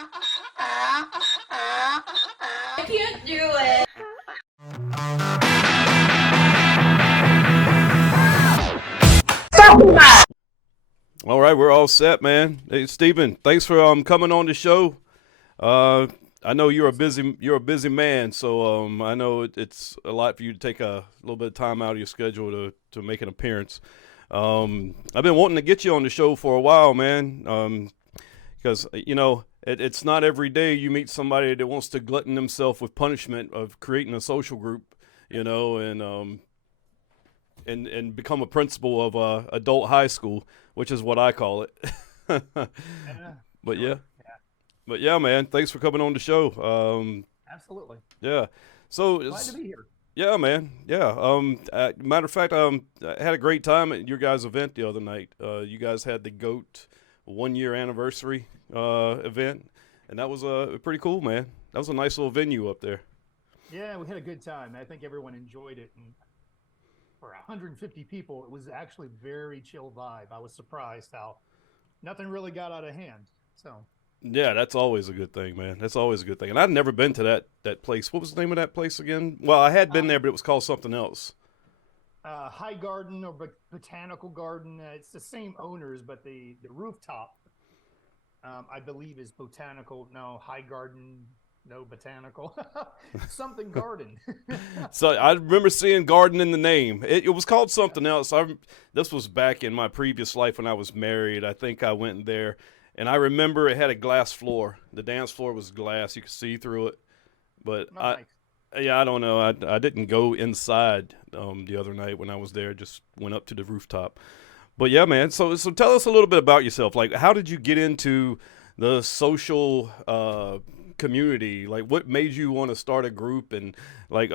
I can't do it. All right, we're all set, man. Hey, Stephen, thanks for coming on the show. I know you're a busy man, so I know it's a lot for you to take a little bit of time out of your schedule to make an appearance. I've been wanting to get you on the show for a while, man. Because it's not every day you meet somebody that wants to glutton themselves with punishment of creating a social group, and become a principal of adult high school, which is what I call it. Yeah, But sure. yeah, but yeah, man, thanks for coming on the show. Absolutely. Yeah, so Glad to be here. yeah, man, yeah. Matter of fact, I had a great time at your guys' event the other night. You guys had the GOAT 1 year anniversary event, and that was pretty cool, man. That was a nice little venue up there. Yeah, we had a good time. I think everyone enjoyed it. And for 150 people, it was actually very chill vibe. I was surprised how nothing really got out of hand. So, Yeah, that's always a good thing, man. That's always a good thing. And I'd never been to that place. What was the name of that place again? Well, I had been there, but it was called something else. High Garden or Botanical Garden, it's the same owners, but the rooftop, I believe, is Botanical. No, High Garden, no Botanical, something Garden. So I remember seeing Garden in the name. It was called something else. This was back in my previous life when I was married. I think I went there, and I remember it had a glass floor. The dance floor was glass; you could see through it. But Nice. yeah, I don't know. I didn't go inside the other night when I was there. Just went up to the rooftop. But yeah, man. So tell us a little bit about yourself. Like, how did you get into the social community? Like, what made you want to start a group and like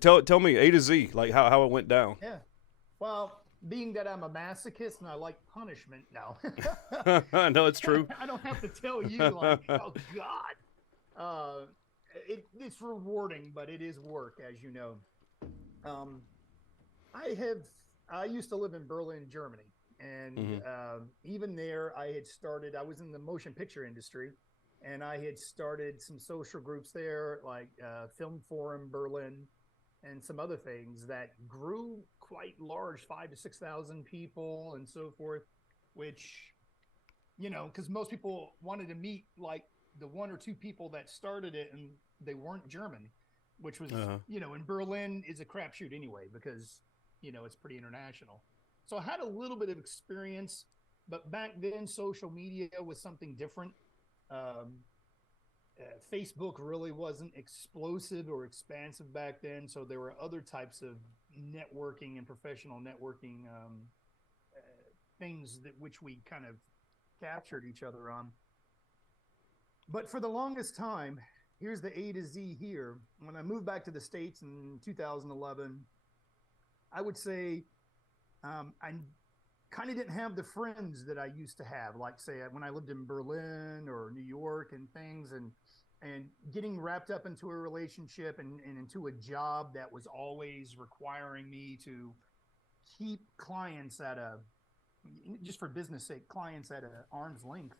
tell me A to Z, like how it went down. Yeah. Well, being that I'm a masochist and I like punishment now, No, it's true. I don't have to tell you, like, oh God. It's rewarding, but it is work, as you know. Um, I used to live in Berlin, Germany, and Hmm. even there, I had started. I was in the motion picture industry, and I had started some social groups there, like Film Forum Berlin, and some other things that grew quite large, 5 to 6,000 people, and so forth. Which, because most people wanted to meet like the one or two people that started it, and they weren't German, which was, Uh-huh. in Berlin is a crapshoot anyway, because it's pretty international. So I had a little bit of experience, but back then social media was something different. Um, Facebook really wasn't explosive or expansive back then, so there were other types of networking and professional networking uh, things that which we kind of captured each other on. But for the longest time, here's the A to Z here. When I moved back to the States in 2011, I would say I kind of didn't have the friends that I used to have, like say when I lived in Berlin or New York and things, and getting wrapped up into a relationship and into a job that was always requiring me to keep clients at a just for business sake, clients at an arm's length.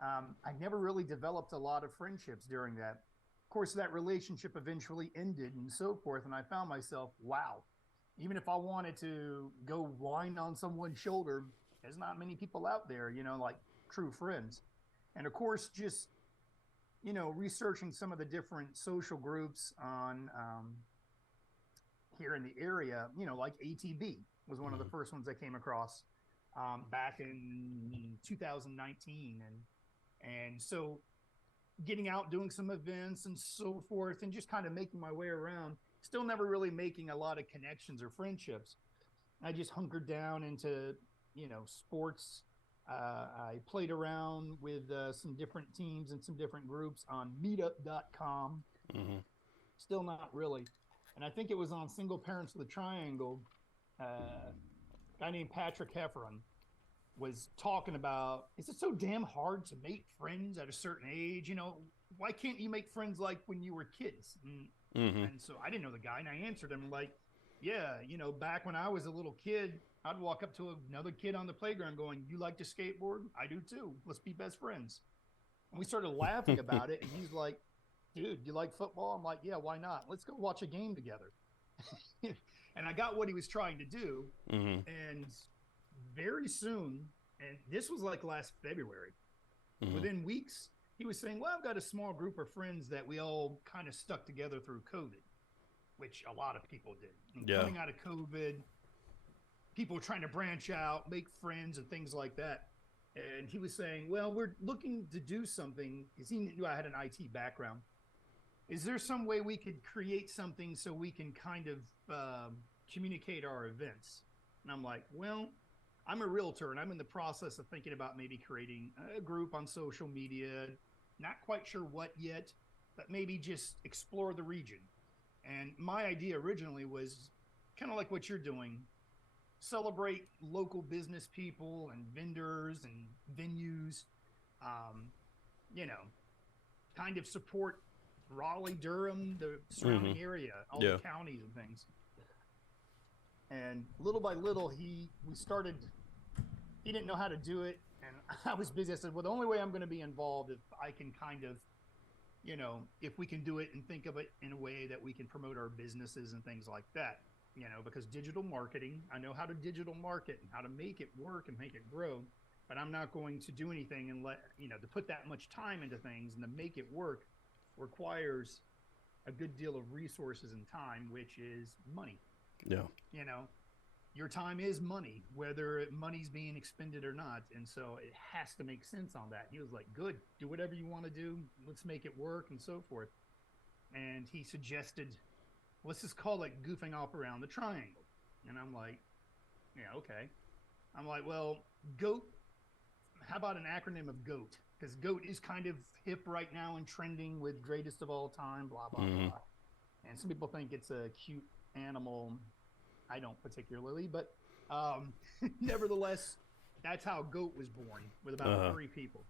I never really developed a lot of friendships during that. Of course, that relationship eventually ended and so forth. And I found myself, wow, even if I wanted to go whine on someone's shoulder, there's not many people out there, like true friends. And of course, just, researching some of the different social groups on here in the area, like ATB was one of the Hmm. first ones I came across back in 2019. And so getting out, doing some events and so forth, and just kind of making my way around, still never really making a lot of connections or friendships. I just hunkered down into, sports. I played around with some different teams and some different groups on meetup.com. Hmm. Still not really. And I think it was on Single Parents of the Triangle. A guy named Patrick Hefferon was talking about, is it so damn hard to make friends at a certain age? Why can't you make friends like when you were kids? Hmm. And so I didn't know the guy, and I answered him like, yeah, back when I was a little kid, I'd walk up to another kid on the playground going, you like to skateboard? I do too. Let's be best friends. we started laughing about it, and he's like, dude, you like football? I'm like, yeah, why not? Let's go watch a game together. And I got what he was trying to do. Mm-hmm. And very soon, and this was like last February, Mm-hmm. within weeks, he was saying, well, I've got a small group of friends that we all kind of stuck together through COVID, which a lot of people did. And Yeah. coming out of COVID, people were trying to branch out, make friends and things like that. And he was saying, well, we're looking to do something, because he knew I had an IT background. Is there some way we could create something so we can kind of communicate our events? And I'm like, well, I'm a realtor, and I'm in the process of thinking about maybe creating a group on social media. Not quite sure what yet, but maybe just explore the region. And my idea originally was kind of like what you're doing. Celebrate local business people and vendors and venues, you know, kind of support Raleigh, Durham, the surrounding area, all the counties and things. And little by little, he didn't know how to do it. And I was busy. I said, well, the only way I'm going to be involved if I can kind of, you know, if we can do it and think of it in a way that we can promote our businesses and things like that. You know, because digital marketing, I know how to digital market and how to make it work and make it grow, but I'm not going to do anything and to put that much time into things and to make it work requires a good deal of resources and time, which is money. Yeah. You know, your time is money, whether money's being expended or not. And so it has to make sense on that. He was like, good, do whatever you want to do. Let's make it work and so forth. And he suggested, let's just call it Goofing Off around the triangle. And I'm like, yeah, okay. I'm like, well, GOAT, how about an acronym of GOAT? Because GOAT is kind of hip right now and trending with greatest of all time, blah, blah, blah. And some people think it's a cute animal. I don't particularly, but nevertheless, that's how GOAT was born, with about 3 people.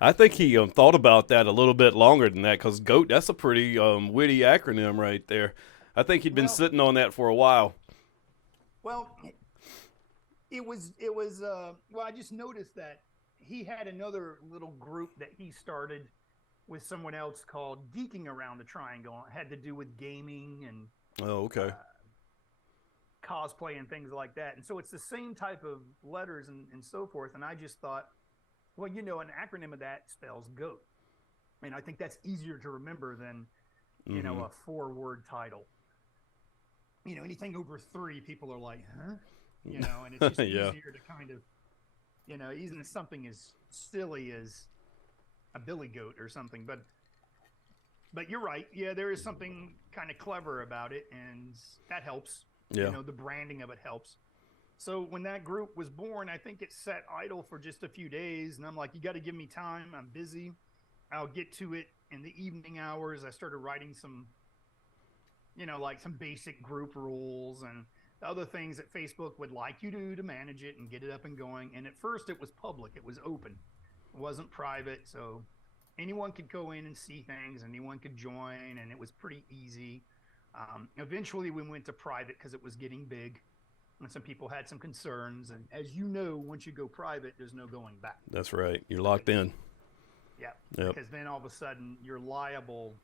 I think he thought about that a little bit longer than that, because GOAT, that's a pretty witty acronym right there. I think he'd been sitting on that for a while. Well, it was I just noticed that he had another little group that he started with someone else called Geeking Around the Triangle. It had to do with gaming and cosplay and things like that. And so it's the same type of letters and so forth. And I just thought, well, you know, an acronym of that spells GOAT. And I think that's easier to remember than, you know, a 4-word title. You know, anything over 3, people are like, huh? You know, and it's just easier to kind of, you know, even something as silly as a billy goat or something. But you're right. Yeah, there is something kind of clever about it, and that helps. Yeah. You know, the branding of it helps. So when that group was born, I think it sat idle for just a few days. And I'm like, you got to give me time. I'm busy. I'll get to it in the evening hours. I started writing some, you know, like some basic group rules and the other things that Facebook would like you to manage it and get it up and going. And at first it was public. It was open. It wasn't private. So anyone could go in and see things. Anyone could join. And it was pretty easy. Eventually we went to private because it was getting big. And some people had some concerns. And as you know, once you go private, there's no going back. That's right. You're locked in. Yeah. Yep. Because then all of a sudden you're liable.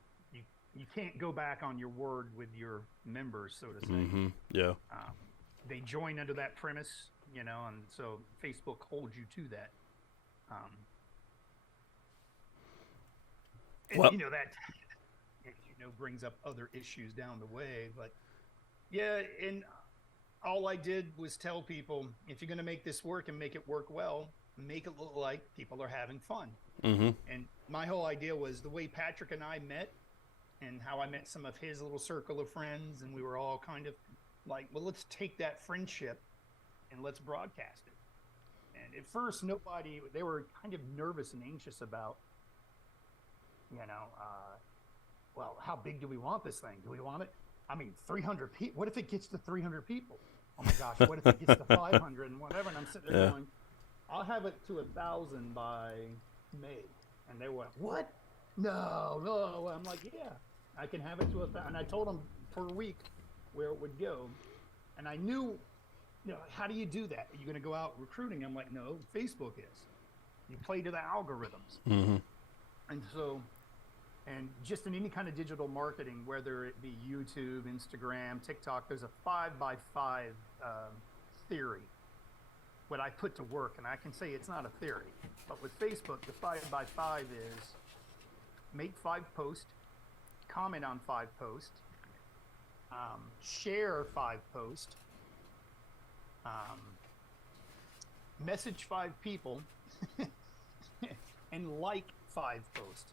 You can't go back on your word with your members, so to say. Yeah. They join under that premise, you know, and so Facebook holds you to that. And, well, you know, that, you know, brings up other issues down the way. But, yeah, and all I did was tell people, if you're going to make this work and make it work well, make it look like people are having fun. And my whole idea was the way Patrick and I met and how I met some of his little circle of friends, and we were all kind of like, well, let's take that friendship and let's broadcast it. And at first, they were kind of nervous and anxious about, you know, well, how big do we want this thing? Do we want it? I mean, 300 people. What if it gets to 300 people? Oh my gosh, what if it gets to 500 and whatever? And I'm sitting there going, I'll have it to 1,000 by May. And they went, what? No. I'm like, yeah, I can have it to 1,000. And I told them per week where it would go. And I knew, you know, how do you do that? Are you going to go out recruiting? I'm like, no, Facebook is. You play to the algorithms. Mm-hmm. And so, and just in any kind of digital marketing, whether it be YouTube, Instagram, TikTok, there's a 5x5 theory. What I put to work, and I can say it's not a theory, but with Facebook, the 5x5 is make 5 posts, comment on 5 posts, share 5 posts, message 5 people, and like 5 posts.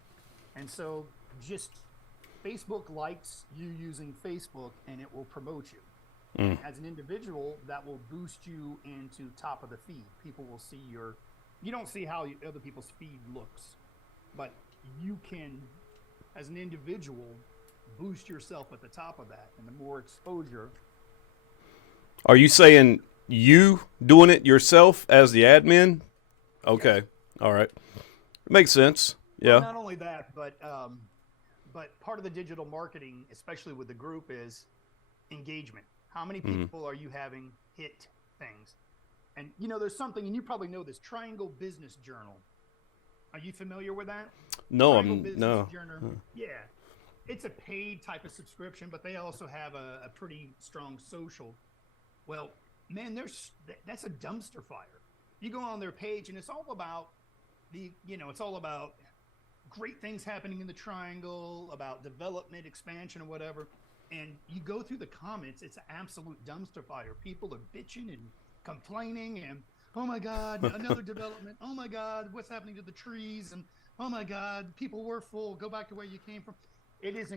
And so just Facebook likes you using Facebook, and it will promote you. As an individual, that will boost you into top of the feed. People will see you don't see how other people's feed looks, but you can, as an individual, boost yourself at the top of that. And the more exposure. Are you saying you doing it yourself as the admin? Okay. Yes. All right. Makes sense. Yeah. Well, not only that, but part of the digital marketing, especially with the group, is engagement. How many people are you having hit things? And, there's something, and you probably know this, Triangle Business Journal. Are you familiar with that? No, Triangle Business no. Journal. Yeah. It's a paid type of subscription, but they also have a pretty strong social. Well, man, that's a dumpster fire. You go on their page, and it's all about it's all about great things happening in the Triangle, about development, expansion, or whatever. And you go through the comments, it's an absolute dumpster fire. People are bitching and complaining and, oh my God, another development. Oh my God, what's happening to the trees? And oh my God, people were full. Go back to where you came from. It is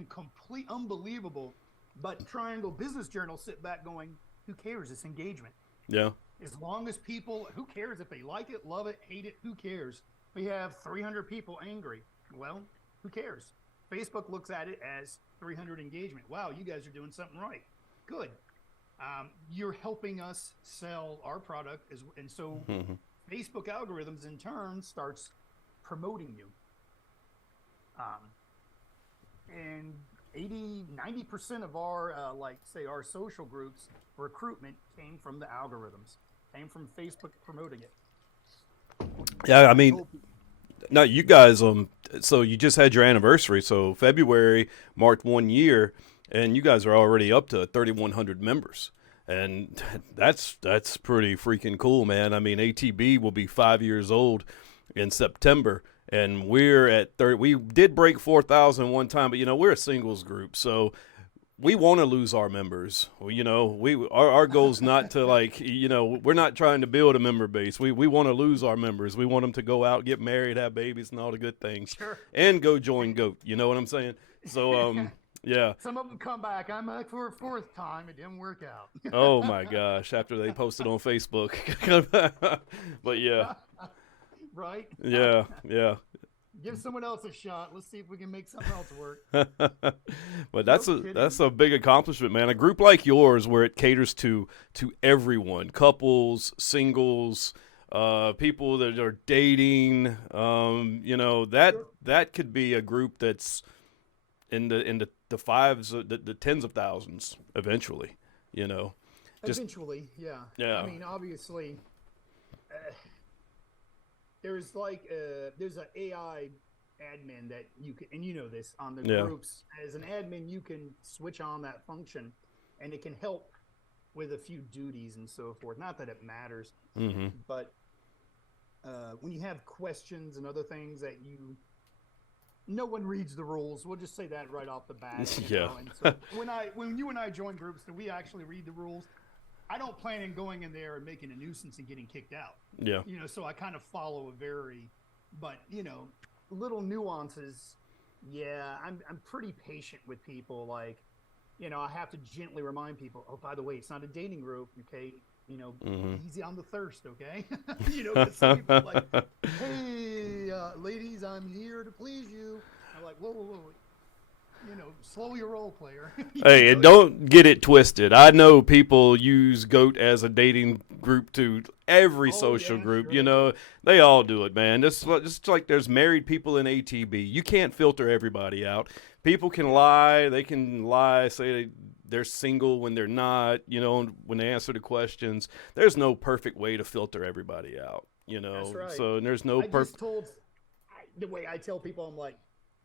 unbelievable. But Triangle Business Journal sit back going, who cares? It's engagement. Yeah. As long as people, who cares if they like it, love it, hate it, who cares? We have 300 people angry. Well, who cares? Facebook looks at it as 300 engagement. Wow, you guys are doing something right. Good. You're helping us sell our product, and so Facebook algorithms in turn starts promoting you. And 90% of our, our social groups recruitment came from the algorithms, came from Facebook promoting it. Yeah, I mean, no, you guys, so you just had your anniversary. So February marked 1 year, and you guys are already up to 3,100 members. And that's pretty freaking cool, man. I mean, ATB will be 5 years old in September, and we're at 30. We did break 4,000 one time, but we're a singles group, so we want to lose our members. Our goal's not to we're not trying to build a member base. We want to lose our members. We want them to go out, get married, have babies, and all the good things, sure, and go join G.O.A.T. You know what I'm saying? So, yeah. Some of them come back. I'm back for a 4th time. It didn't work out. Oh my gosh! After they posted on Facebook, but yeah. Right? Yeah. Give someone else a shot. Let's see if we can make something else work. But that's a big accomplishment, man. A group like yours, where it caters to everyone, couples, singles, people that are dating. That could be a group that's in the fives, the tens of thousands eventually. Eventually, yeah. Yeah. I mean, obviously. There's an AI admin that you can, and this on the groups. As an admin, you can switch on that function, and it can help with a few duties and so forth. Not that it matters, but when you have questions and other things that no one reads the rules. We'll just say that right off the bat. Yeah. And so when you and I join groups, do we actually read the rules? I don't plan on going in there and making a nuisance and getting kicked out. Yeah. So I kind of follow little nuances. Yeah, I'm pretty patient with people. I have to gently remind people, oh, by the way, it's not a dating group, okay? Easy on the thirst, okay? But some people are like, hey, ladies, I'm here to please you. I'm like, whoa. Slow your roll, player. Hey, and don't get it twisted. I know people use G.O.A.T as a dating group to every social group. Sure. They all do it, man. Just like there's married people in ATB. You can't filter everybody out. People can lie. They can lie, say they're single when they're not, when they answer the questions. There's no perfect way to filter everybody out. you know. That's right. So and there's no the way I tell people, I'm like,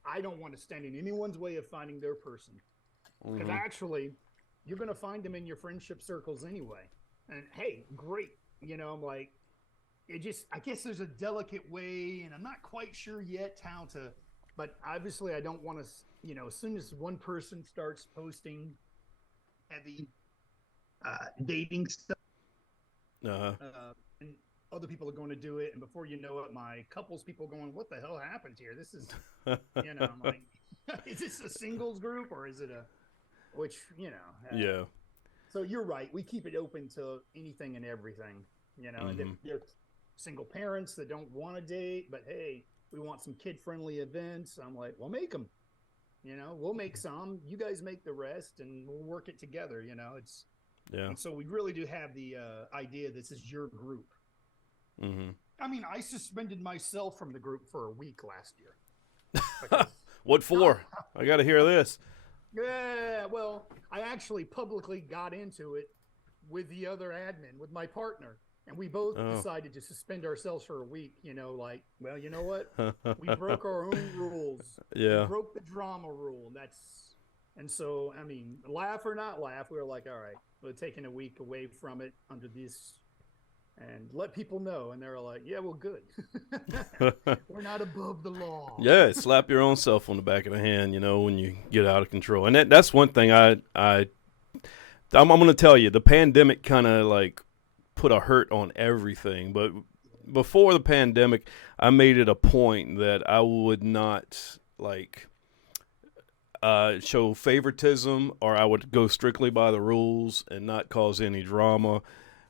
I don't want to stand in anyone's way of finding their person. Because actually, you're going to find them in your friendship circles anyway. And hey, great. You know, I'm like, I guess there's a delicate way, and I'm not quite sure yet how to, but obviously I don't want to, you know, as soon as one person starts posting heavy dating stuff, and other people are going to do it, and before you know it, my couples people going, what the hell happened here? This is, you know, I'm like, is this a singles group or is it which, you know. Yeah. So you're right. We keep it open to anything and everything, you know, and they're single parents that don't want to date, but hey, we want some kid-friendly events. I'm like, well, make them, you know, we'll make some, you guys make the rest, and we'll work it together, you know. It's, yeah. And so we really do have the idea this is your group. I mean, I suspended myself from the group for a week last year. Because, what for? I got to hear this. Yeah, well, I actually publicly got into it with the other admin, with my partner, and we both decided to suspend ourselves for a week. You know, like, well, you know what? We broke our own rules. Yeah, we broke the drama rule. And so, I mean, laugh or not laugh, we were like, all right, we're taking a week away from it under this, and let people know. And they're like, yeah, well, good. We're not above the law. Yeah, slap your own self on the back of the hand, you know, when you get out of control. And that's one thing I'm going to tell you. The pandemic kind of like put a hurt on everything. But before the pandemic, I made it a point that I would not like show favoritism, or I would go strictly by the rules and not cause any drama.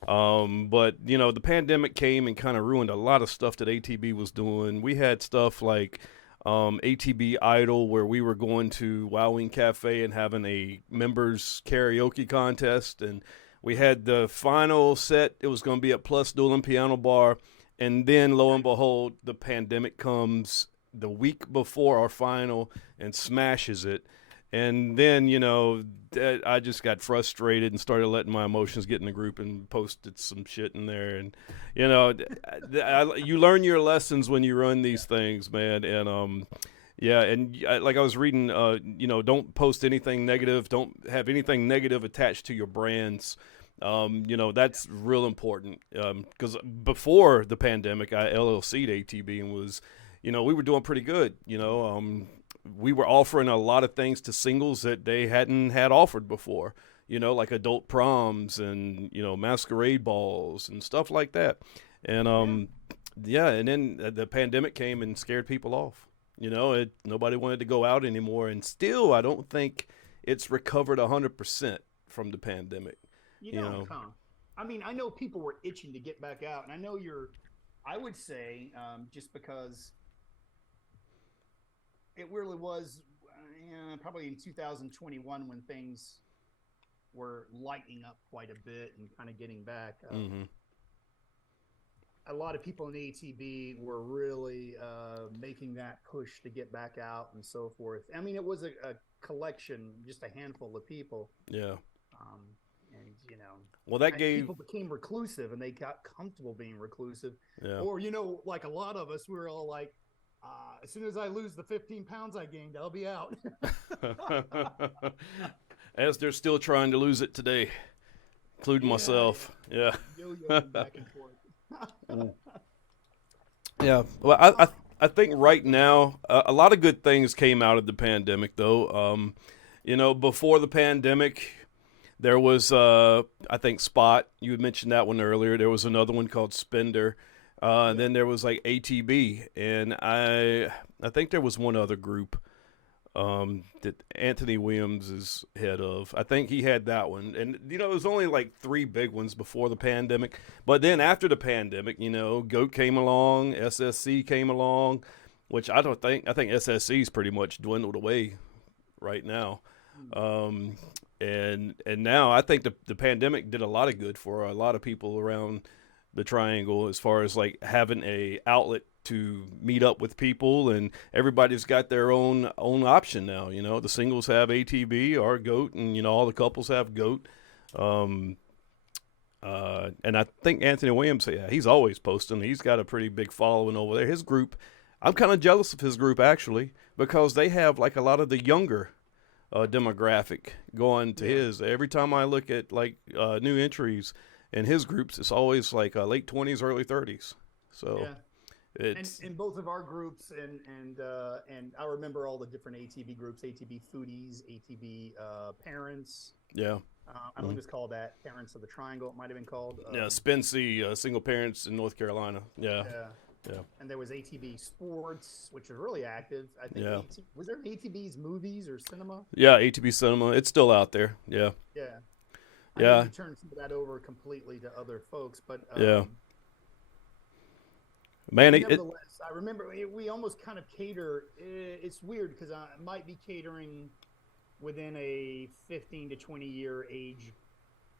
But, you know, the pandemic came and kind of ruined a lot of stuff that ATB was doing. We had stuff like ATB Idol, where we were going to Wowing Cafe and having a members karaoke contest. And we had the final set. It was going to be at Plus Dueling Piano Bar. And then, lo and behold, the pandemic comes the week before our final and smashes it. And then, you know, I just got frustrated and started letting my emotions get in the group and posted some shit in there. And, you know, you learn your lessons when you run these things, man. And, yeah, and like I was reading, you know, don't post anything negative. Don't have anything negative attached to your brands. You know, that's real important. Because before the pandemic, I LLC'd ATB and was, you know, we were doing pretty good, you know. We were offering a lot of things to singles that they hadn't had offered before, you know, like adult proms and, you know, masquerade balls and stuff like that. And, yeah, and then the pandemic came and scared people off. You know, nobody wanted to go out anymore. And still, I don't think it's recovered 100% from the pandemic. You know, I mean, I know people were itching to get back out. And I know I would say, just because it really was probably in 2021 when things were lightening up quite a bit and kind of getting back. A lot of people in ATB were really making that push to get back out and so forth. I mean, it was a collection, just a handful of people. Yeah. And, you know, well, that people became reclusive and they got comfortable being reclusive. Yeah. Or, you know, like a lot of us, we were all like, as soon as I lose the 15 pounds I gained, I'll be out. As they're still trying to lose it today, including myself. Yeah. Back and forth. Yeah. Well, I think right now, a lot of good things came out of the pandemic, though. You know, before the pandemic, there was, I think, Spot. You had mentioned that one earlier. There was another one called Spender. And then there was like ATB, and I think there was one other group that Anthony Williams is head of. I think he had that one, and you know, it was only like 3 big ones before the pandemic. But then after the pandemic, you know, G.O.A.T came along, SSC came along, which I think SSC's pretty much dwindled away right now. And now I think the pandemic did a lot of good for a lot of people around the Triangle, as far as like having a outlet to meet up with people, and everybody's got their own option now. You know, the singles have ATB or G.O.A.T, and you know, all the couples have G.O.A.T. And I think Anthony Williams, yeah, he's always posting. He's got a pretty big following over there. His group, I'm kind of jealous of his group actually because they have like a lot of the younger demographic going to his. Every time I look at like new entries in his groups, it's always like late 20s, early 30s. So it's and both of our groups and I remember all the different ATB groups, ATB foodies, ATB parents. yeah. I believe it's called that. Parents of the Triangle, it might have been called. Yeah, Spency, single parents in North Carolina. Yeah. Yeah. And there was ATB Sports, which was really active. I think. Yeah. Was there ATB's Movies or Cinema? Yeah, ATB Cinema. It's still out there. Yeah. Yeah. Yeah. I know you turned some of that over completely to other folks, but yeah. Man, nevertheless, I remember we almost kind of cater. It's weird because I might be catering within a 15 to 20 year age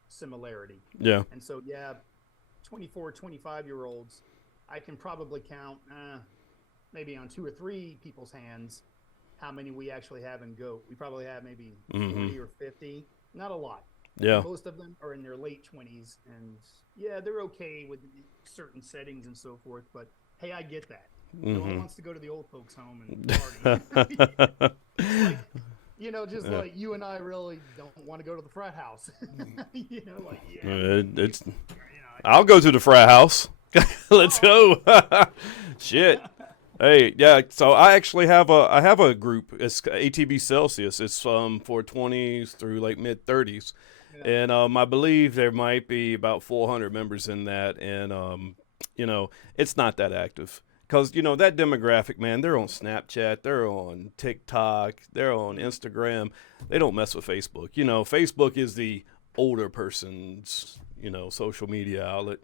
similarity. Yeah. And so, 24, 25-year-olds, I can probably count maybe on 2 or 3 people's hands how many we actually have in GO.A.T. We probably have maybe 40 or 50, not a lot. Yeah. Most of them are in their late 20s, and they're okay with certain settings and so forth, but hey, I get that. No one wants to go to the old folks' home and party. Just like you and I really don't want to go to the frat house. I'll go to the frat house. Let's go. Shit. Hey, yeah. So I actually have a group. It's ATB Celsius. It's for 20s through like mid 30s, and I believe there might be about 400 members in that, and it's not that active. Because, that demographic, man, they're on Snapchat, they're on TikTok, they're on Instagram. They don't mess with Facebook. Facebook is the older person's, social media outlet,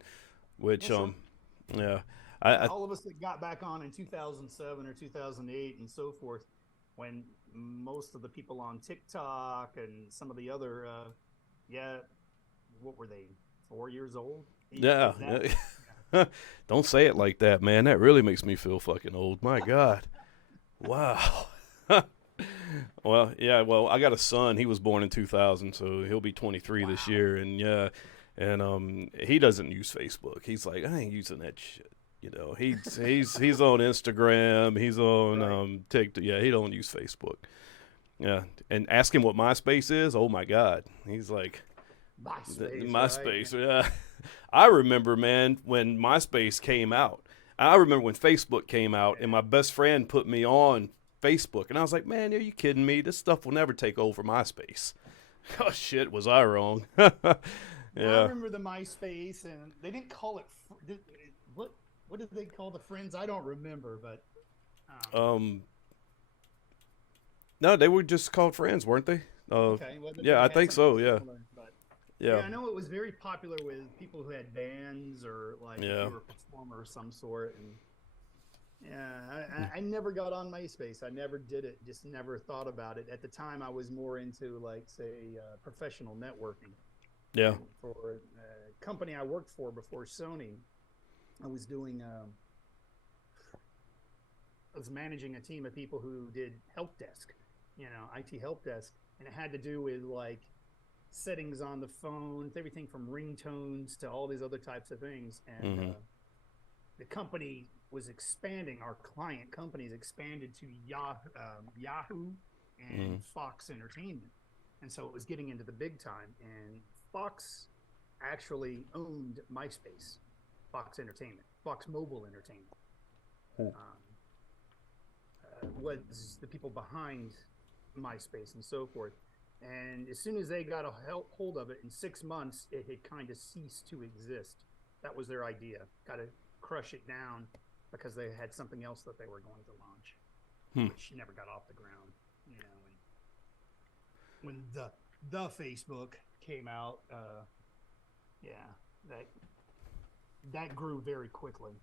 which, all of us that got back on in 2007 or 2008 and so forth, when most of the people on TikTok and some of the other, what were they, 4 years old? Yeah. Don't say it like that, man. That really makes me feel fucking old. My God. Wow. Well, yeah. Well, I got a son. He was born in 2000, so he'll be 23 this year. And he doesn't use Facebook. He's like, I ain't using that shit. He's on Instagram. He's on TikTok. Yeah, he don't use Facebook. Yeah, and ask him what MySpace is. Oh my God. He's like, MySpace. Right? Yeah. I remember, man, when MySpace came out. I remember when Facebook came out, and my best friend put me on Facebook, and I was like, man, are you kidding me? This stuff will never take over MySpace. Oh, shit, was I wrong? Yeah. I remember the MySpace, and they didn't call it what did they call the friends? I don't remember, but no, they were just called friends, weren't they? Okay. Well, yeah, I think so. Yeah. Similar, yeah. I know it was very popular with people who had bands or like if you were a performer of some sort. And I never got on MySpace. I never did it. Just never thought about it. At the time, I was more into like say professional networking. Yeah. And for a company I worked for before Sony, I was doing. I was managing a team of people who did help desk, IT help desk, and it had to do with like settings on the phone, everything from ringtones to all these other types of things. And the company was expanding. Our client companies expanded to Yahoo and Fox Entertainment. And so it was getting into the big time. And Fox actually owned MySpace, Fox Entertainment, Fox Mobile Entertainment. Was the people behind MySpace and so forth. And as soon as they got a hold of it, in 6 months, it had kind of ceased to exist. That was their idea. Got to crush it down because they had something else that they were going to launch, which never got off the ground. When the Facebook came out, that grew very quickly.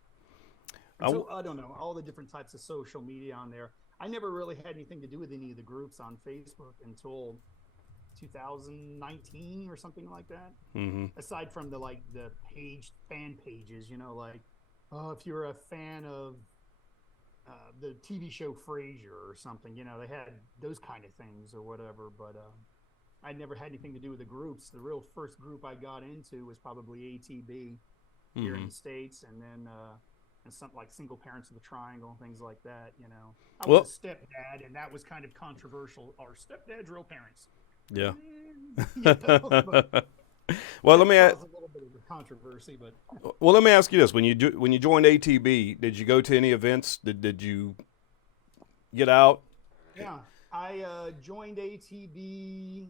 So I don't know, all the different types of social media on there. I never really had anything to do with any of the groups on Facebook until 2019 or something like that. Aside from the fan pages, if you're a fan of the TV show Frasier or something, they had those kind of things or whatever. But I never had anything to do with the groups. The real first group I got into was probably ATB here in the States, and then and something like Single Parents of the Triangle, things like that. I was a stepdad, and that was kind of controversial. Are stepdads real parents? Yeah. But Well, let me a little bit of a controversy, but let me ask you this: when you joined ATB, did you go to any events? Did you get out? yeah, I joined ATB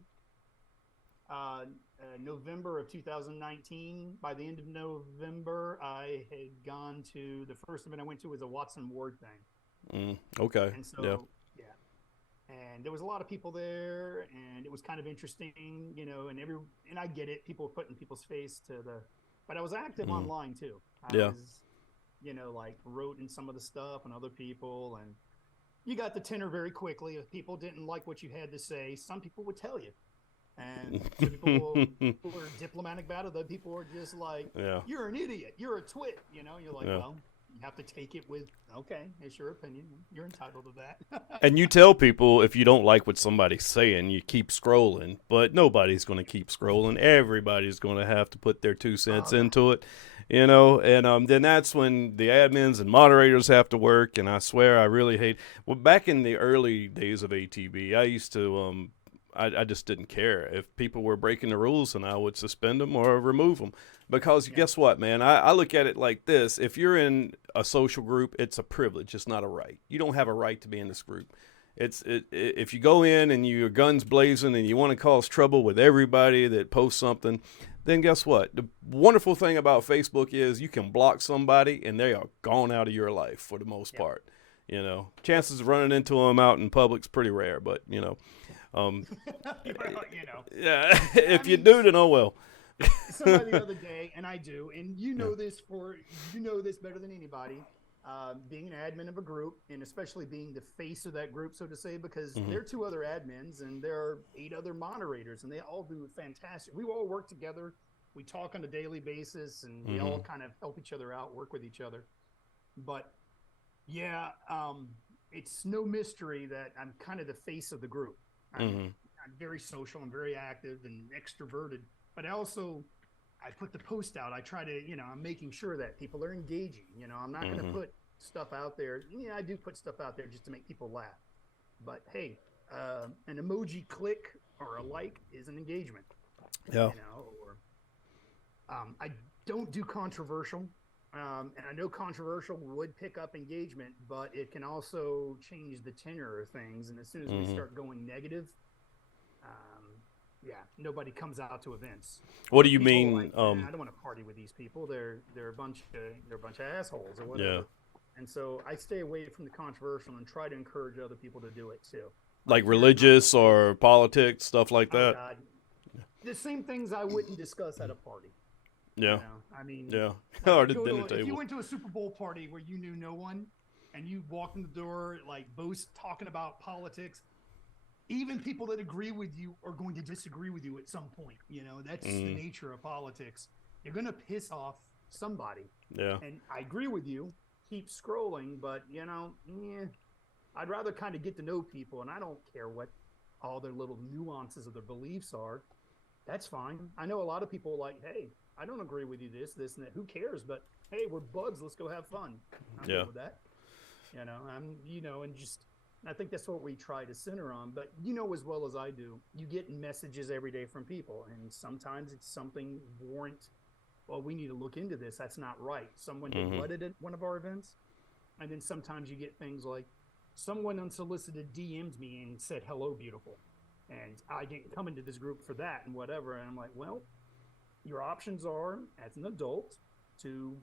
November of 2019. By the end of November, I had gone to the first event I went to was a Watson Ward thing. Okay. And so, yeah. And there was a lot of people there, and it was kind of interesting, and I get it. People were putting people's face but I was active online too. I was, wrote in some of the stuff and other people, and you got the tenor very quickly. If people didn't like what you had to say, some people would tell you. And some people were diplomatic about it. Other people were just like, you're an idiot. You're a twit. You're like, well, you have to take it with, okay, it's your opinion. You're entitled to that. And you tell people if you don't like what somebody's saying, you keep scrolling. But nobody's going to keep scrolling. Everybody's going to have to put their 2 cents into it. And then that's when the admins and moderators have to work. And I swear I really hate. Well, back in the early days of ATB, I used to I just didn't care if people were breaking the rules, and I would suspend them or remove them. Because guess what, man? I look at it like this. If you're in a social group, it's a privilege. It's not a right. You don't have a right to be in this group. If you go in and you're guns blazing and you want to cause trouble with everybody that posts something, then guess what? The wonderful thing about Facebook is you can block somebody and they are gone out of your life for the most part. Chances of running into them out in public's pretty rare, but yeah, if you do, then oh well. Somebody the other day, and I do, and this better than anybody, being an admin of a group, and especially being the face of that group, so to say, because there are 2 other admins and there are 8 other moderators, and they all do fantastic. We all work together. We talk on a daily basis, and we all kind of help each other out, work with each other. But yeah, it's no mystery that I'm kind of the face of the group. I'm very social and very active and extroverted, but I put the post out. I try to, I'm making sure that people are engaging. I'm not going to put stuff out there. Yeah, I do put stuff out there just to make people laugh. But hey, an emoji click or a like is an engagement. Yeah. I don't do controversial. And I know controversial would pick up engagement, but it can also change the tenor of things. And as soon as we start going negative, nobody comes out to events. What do you People mean? Like, I don't want to party with these people. They're a bunch of assholes or whatever. Yeah. And so I stay away from the controversial and try to encourage other people to do it too. Like religious or politics, stuff like that. God. The same things I wouldn't discuss at a party. Yeah. I mean, Or the dinner table. If you went to a Super Bowl party where you knew no one and you walked in the door like both talking about politics, even people that agree with you are going to disagree with you at some point. That's the nature of politics. You're going to piss off somebody. Yeah. And I agree with you. Keep scrolling, but I'd rather kind of get to know people, and I don't care what all their little nuances of their beliefs are. That's fine. I know a lot of people are like, hey, I don't agree with you this, and that. Who cares? But hey, we're buds. Let's go have fun. I'm good with that. And just I think that's what we try to center on. But as well as I do, you get messages every day from people, and sometimes it's something warrant. Well, we need to look into this. That's not right. Someone did flooded at one of our events, and then sometimes you get things like someone unsolicited DM'd me and said, "Hello, beautiful," and I didn't come into this group for that and whatever. And I'm like, well. Your options are, as an adult, to,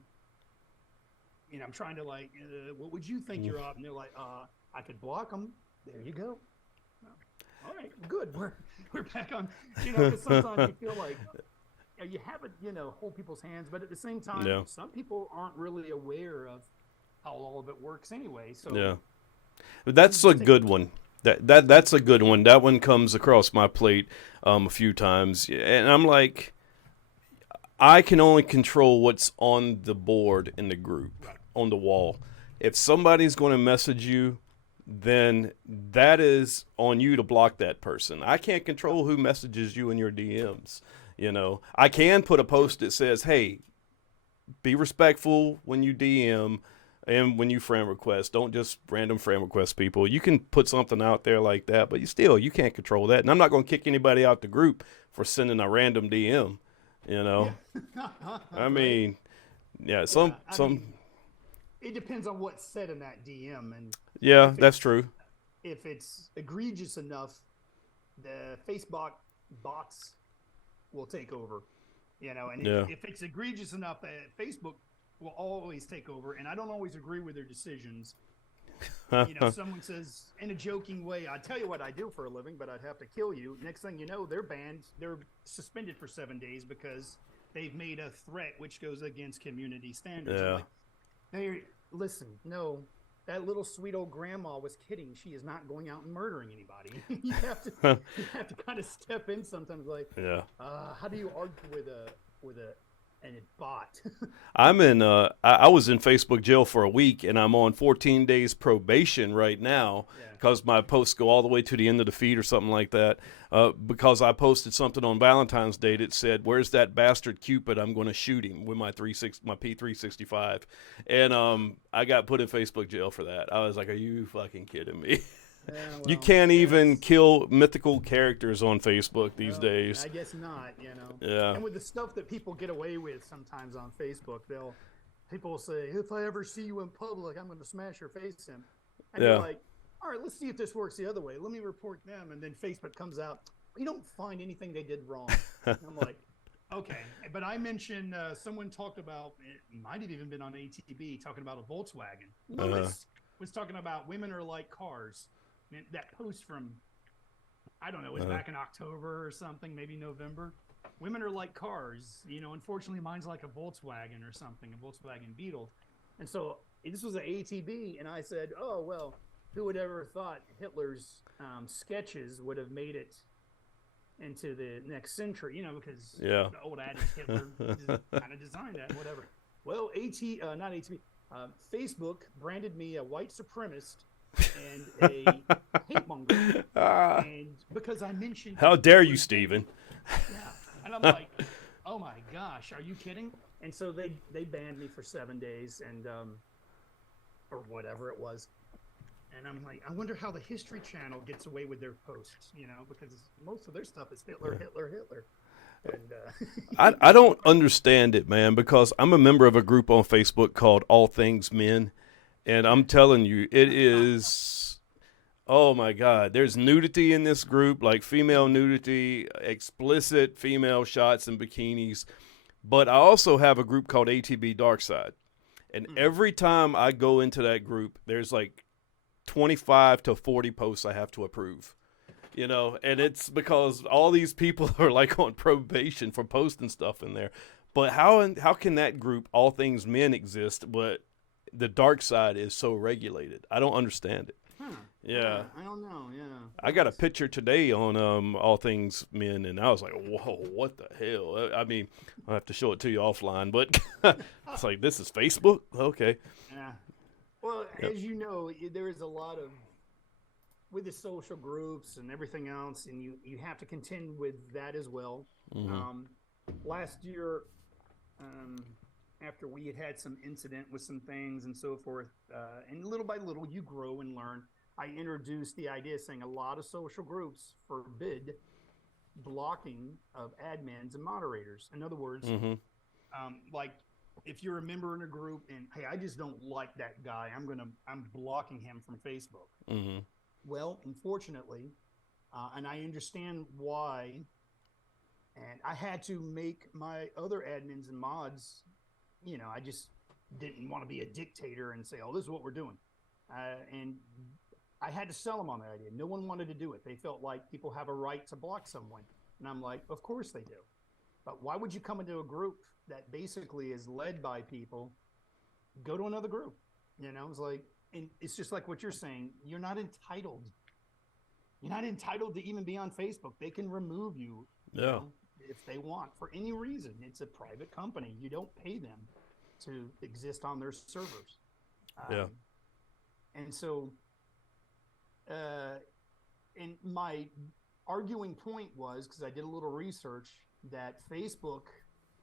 I'm trying to what would you think you're up? And they're like, I could block them. There you go. All right, good. We're back on, because sometimes you feel like you have it, hold people's hands, but at the same time, some people aren't really aware of how all of it works anyway. So that's a good one. That's a good one. That one comes across my plate a few times, and I'm like. I can only control what's on the board in the group, on the wall. If somebody's going to message you, then that is on you to block that person. I can't control who messages you in your DMs. You know, I can put a post that says, hey, be respectful when you DM and when you friend request. Don't just random friend request people. You can put something out there like that, but you can't control that. And I'm not going to kick anybody out the group for sending a random DM, you know. Yeah. I mean, yeah, I mean, it depends on what's said in that DM, and yeah, that's true. If it's egregious enough, the Facebook bots will take over, you know. And if it's egregious enough, Facebook will always take over. And I don't always agree with their decisions. You know, someone says in a joking way, "I tell you what I do for a living, but I'd have to kill you." Next thing you know, they're banned. They're suspended for 7 days because they've made a threat which goes against community standards. Yeah. Like, hey, listen, no, that little sweet old grandma was kidding. She is not going out and murdering anybody. you have to kind of step in sometimes. Like, how do you argue with a bot? I'm in. I was in Facebook jail for a week, and I'm on 14 days probation right now because my posts go all the way to the end of the feed or something like that. Because I posted something on Valentine's Day that said, "Where's that bastard Cupid? I'm going to shoot him with my P365," and I got put in Facebook jail for that. I was like, "Are you fucking kidding me?" You can't even kill mythical characters on Facebook these days. I guess not, you know. Yeah. And with the stuff that people get away with sometimes on Facebook, people will say, "If I ever see you in public, I'm going to smash your face in." And you're like, all right, let's see if this works the other way. Let me report them. And then Facebook comes out, you don't find anything they did wrong. And I'm like, okay. But I mentioned someone talked about, it might have even been on ATB, talking about a Volkswagen. Lewis was talking about women are like cars. And that post from, I don't know, it was back in October or something, maybe November. Women are like cars. You know, unfortunately, mine's like a Volkswagen or something, a Volkswagen Beetle. And so this was an ATB, and I said, oh, well, who would ever thought Hitler's sketches would have made it into the next century, you know, because the old adage, Hitler kind of designed that, whatever. Well, Facebook branded me a white supremacist and a hate monger. And because I mentioned... How dare you, Stephen? Yeah. And I'm like, oh my gosh, are you kidding? And so they banned me for 7 days and or whatever it was. And I'm like, I wonder how the History Channel gets away with their posts, you know, because most of their stuff is Hitler. And I don't understand it, man, because I'm a member of a group on Facebook called All Things Men, and I'm telling you, it is, oh my God, there's nudity in this group, like female nudity, explicit female shots in bikinis, but I also have a group called ATB Darkside, and every time I go into that group, there's like 25 to 40 posts I have to approve, you know, and it's because all these people are like on probation for posting stuff in there. But how can that group, All Things Men, exist, but the dark side is so regulated? I don't understand it. Yeah. I don't know. Yeah. I got a picture today on All Things Men, and I was like, whoa, what the hell? I mean, I'll have to show it to you offline, but it's like, this is Facebook? Okay. Yeah. Well, as you know, there is a lot of, with the social groups and everything else, and you have to contend with that as well. Last year, after we had some incident with some things and so forth, and little by little you grow and learn, I introduced the idea saying a lot of social groups forbid blocking of admins and moderators. In other words, like, if you're a member in a group and, hey, I just don't like that guy, I'm blocking him from Facebook. Well, unfortunately, and I understand why, and I had to make my other admins and mods, you know, I just didn't want to be a dictator and say, oh, this is what we're doing. And I had to sell them on that idea. No one wanted to do it. They felt like people have a right to block someone. And I'm like, of course they do. But why would you come into a group that basically is led by people? Go to another group. You know, it's like, and it's just like what you're saying. You're not entitled. You're not entitled to even be on Facebook. They can remove you, you know, if they want, for any reason. It's a private company. You don't pay them to exist on their servers. And so And my arguing point was, because I did a little research, that Facebook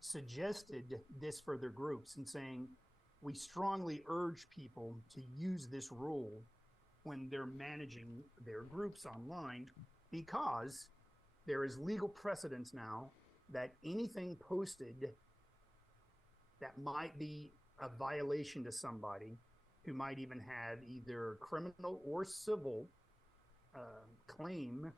suggested this for their groups and saying, we strongly urge people to use this rule when they're managing their groups online, because there is legal precedence now that anything posted that might be a violation to somebody, who might even have either criminal or civil claim,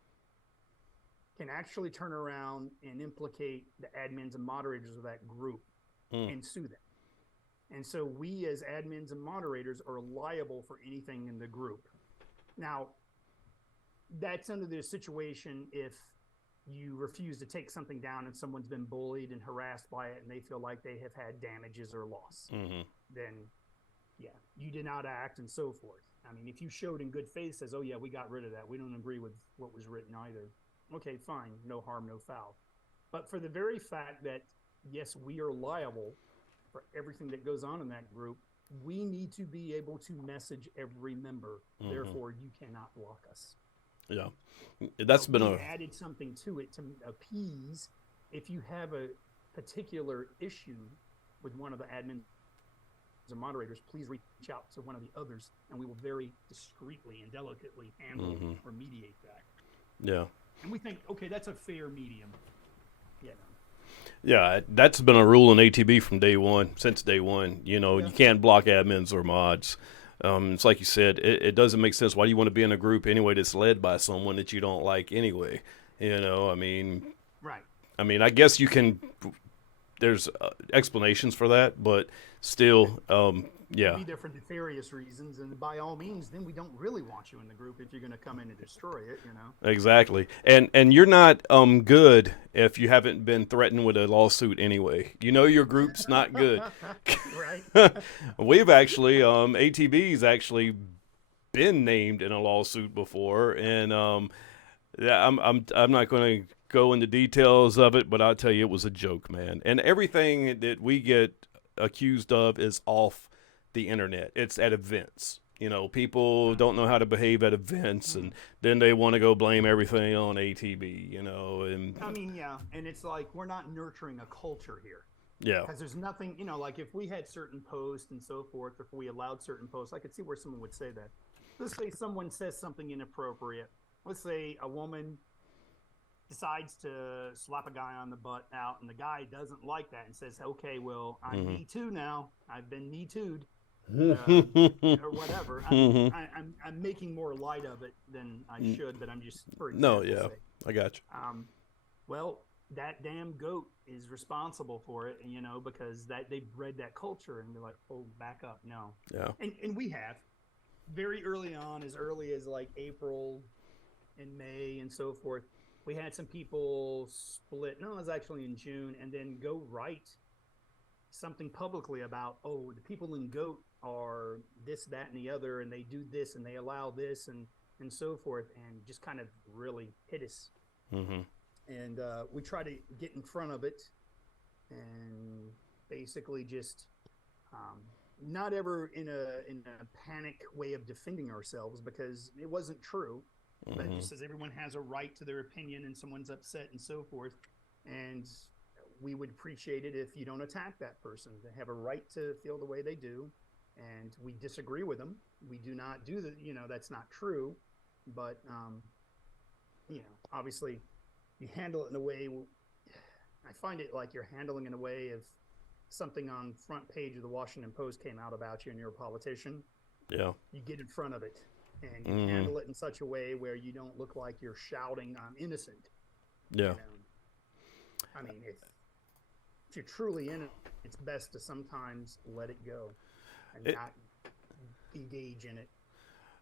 can actually turn around and implicate the admins and moderators of that group and sue them. And so we as admins and moderators are liable for anything in the group. Now, that's under the situation if you refuse to take something down and someone's been bullied and harassed by it and they feel like they have had damages or loss. Then, yeah, you did not act and so forth. I mean, if you showed in good faith, says, oh, yeah, we got rid of that. We don't agree with what was written either. Okay, fine. No harm, no foul. But for the very fact that, yes, we are liable for everything that goes on in that group, we need to be able to message every member. Therefore, you cannot block us. Yeah, that's been we added something to it to appease. If you have a particular issue with one of the admins and moderators, please reach out to one of the others, and we will very discreetly and delicately handle or mediate that. Yeah. And we think, okay, that's a fair medium. You know. Yeah, that's been a rule in ATB from day one, since day one. You know, you can't block admins or mods. It's like you said, it doesn't make sense. Why do you want to be in a group anyway that's led by someone that you don't like anyway? You know, I mean, right. I mean, I guess you can, there's explanations for that, but still, yeah. Be there for nefarious reasons, and by all means, then we don't really want you in the group if you're going to come in and destroy it, you know. Exactly, and you're not good if you haven't been threatened with a lawsuit anyway. You know your group's not good. Right. We've actually ATB's actually been named in a lawsuit before, and I'm not going to go into details of it, but I'll tell you it was a joke, man. And everything that we get accused of is off the internet. It's at events. You know, people don't know how to behave at events, and then they want to go blame everything on ATB, you know. And I mean, yeah, and it's like we're not nurturing a culture here. Yeah. Because there's nothing, you know, like if we had certain posts and so forth, if we allowed certain posts, I could see where someone would say that. Let's say someone says something inappropriate. Let's say a woman decides to slap a guy on the butt out, and the guy doesn't like that and says, okay, well, I'm Me Too now. I've been Me Too'd. Or whatever. I'm making more light of it than I should, but I'm just for example. No, yeah, I got you. Well, that damn goat is responsible for it, you know, because that they've bred that culture, and they're like, oh, back up, no. Yeah. And we have very early on, as early as like April and May and so forth, we had some people split. No, it was actually in June, and then go write something publicly about, oh, the people in GOAT are this, that, and the other, and they do this, and they allow this, and so forth, and just kind of really hit us. And we try to get in front of it and basically just not ever in a panic way of defending ourselves, because it wasn't true. But just as everyone has a right to their opinion and someone's upset and so forth, and we would appreciate it if you don't attack that person. They have a right to feel the way they do, and we disagree with them. We do not do that. You know, that's not true. But, you know, obviously you handle it in a way, I find it like you're handling in a way of something on front page of the Washington Post came out about you and you're a politician. Yeah. You get in front of it and you handle it in such a way where you don't look like you're shouting, I'm innocent. Yeah. You know? I mean, if you're truly in it, it's best to sometimes let it go and not engage in it.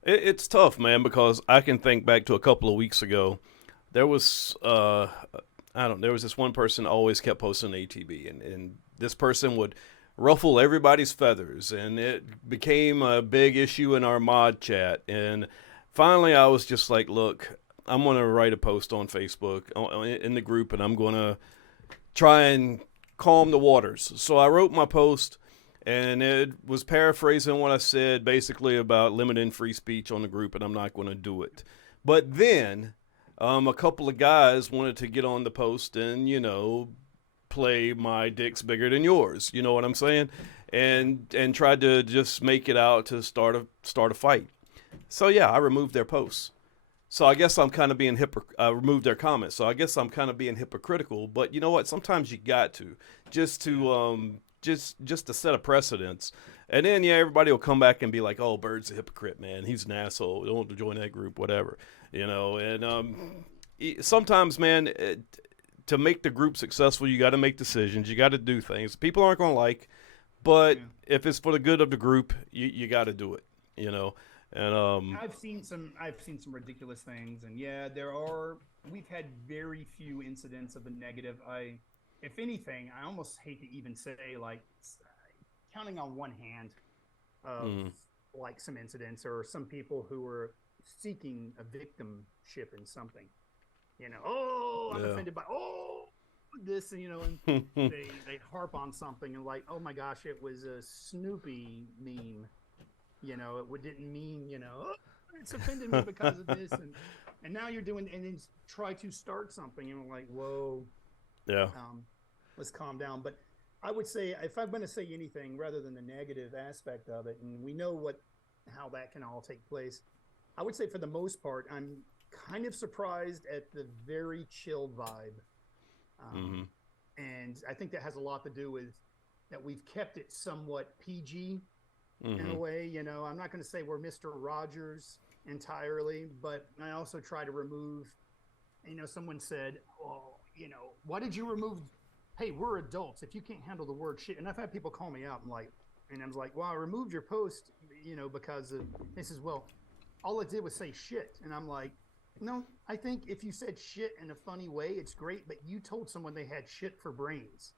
It's tough, man, because I can think back to a couple of weeks ago. There was, there was this one person always kept posting ATB, and this person would ruffle everybody's feathers, and it became a big issue in our mod chat. And finally, I was just like, look, I'm going to write a post on Facebook in the group, and I'm going to try and calm the waters. So I wrote my post, and it was paraphrasing what I said, basically about limiting free speech on the group, and I'm not going to do it. But then a couple of guys wanted to get on the post and, you know, play my dick's bigger than yours. You know what I'm saying? And tried to just make it out to start a fight. So yeah, I removed their posts. So I guess I'm kind of being removed their comments. So I guess I'm kind of being hypocritical. But you know what? Sometimes you got to just to set a precedence. And then yeah, everybody will come back and be like, "Oh, Bird's a hypocrite, man. He's an asshole. Don't join that group, whatever." You know. And sometimes, man, to make the group successful, you got to make decisions. You got to do things people aren't going to like, but if it's for the good of the group, you got to do it. You know. And I've seen some ridiculous things, and yeah, we've had very few incidents of the negative. If anything, I almost hate to even say, like, counting on one hand of like some incidents or some people who were seeking a victimship in something. You know, I'm offended by this, and you know, and they harp on something and like, oh my gosh, it was a Snoopy meme. You know, it didn't mean, you know, it's offended me because of this, and now you're doing, and then try to start something, and I'm like, whoa, let's calm down. But I would say, if I'm going to say anything, rather than the negative aspect of it, and we know how that can all take place, I would say for the most part, I'm kind of surprised at the very chill vibe, and I think that has a lot to do with that we've kept it somewhat PG. In a way, you know, I'm not going to say we're Mr. Rogers entirely, but I also try to remove, you know, someone said, oh, you know, why did you remove, hey, we're adults. If you can't handle the word shit. And I've had people call me out and I was like, well, I removed your post, you know, because of, they says, well, all it did was say shit. And I'm like, no, I think if you said shit in a funny way, it's great. But you told someone they had shit for brains.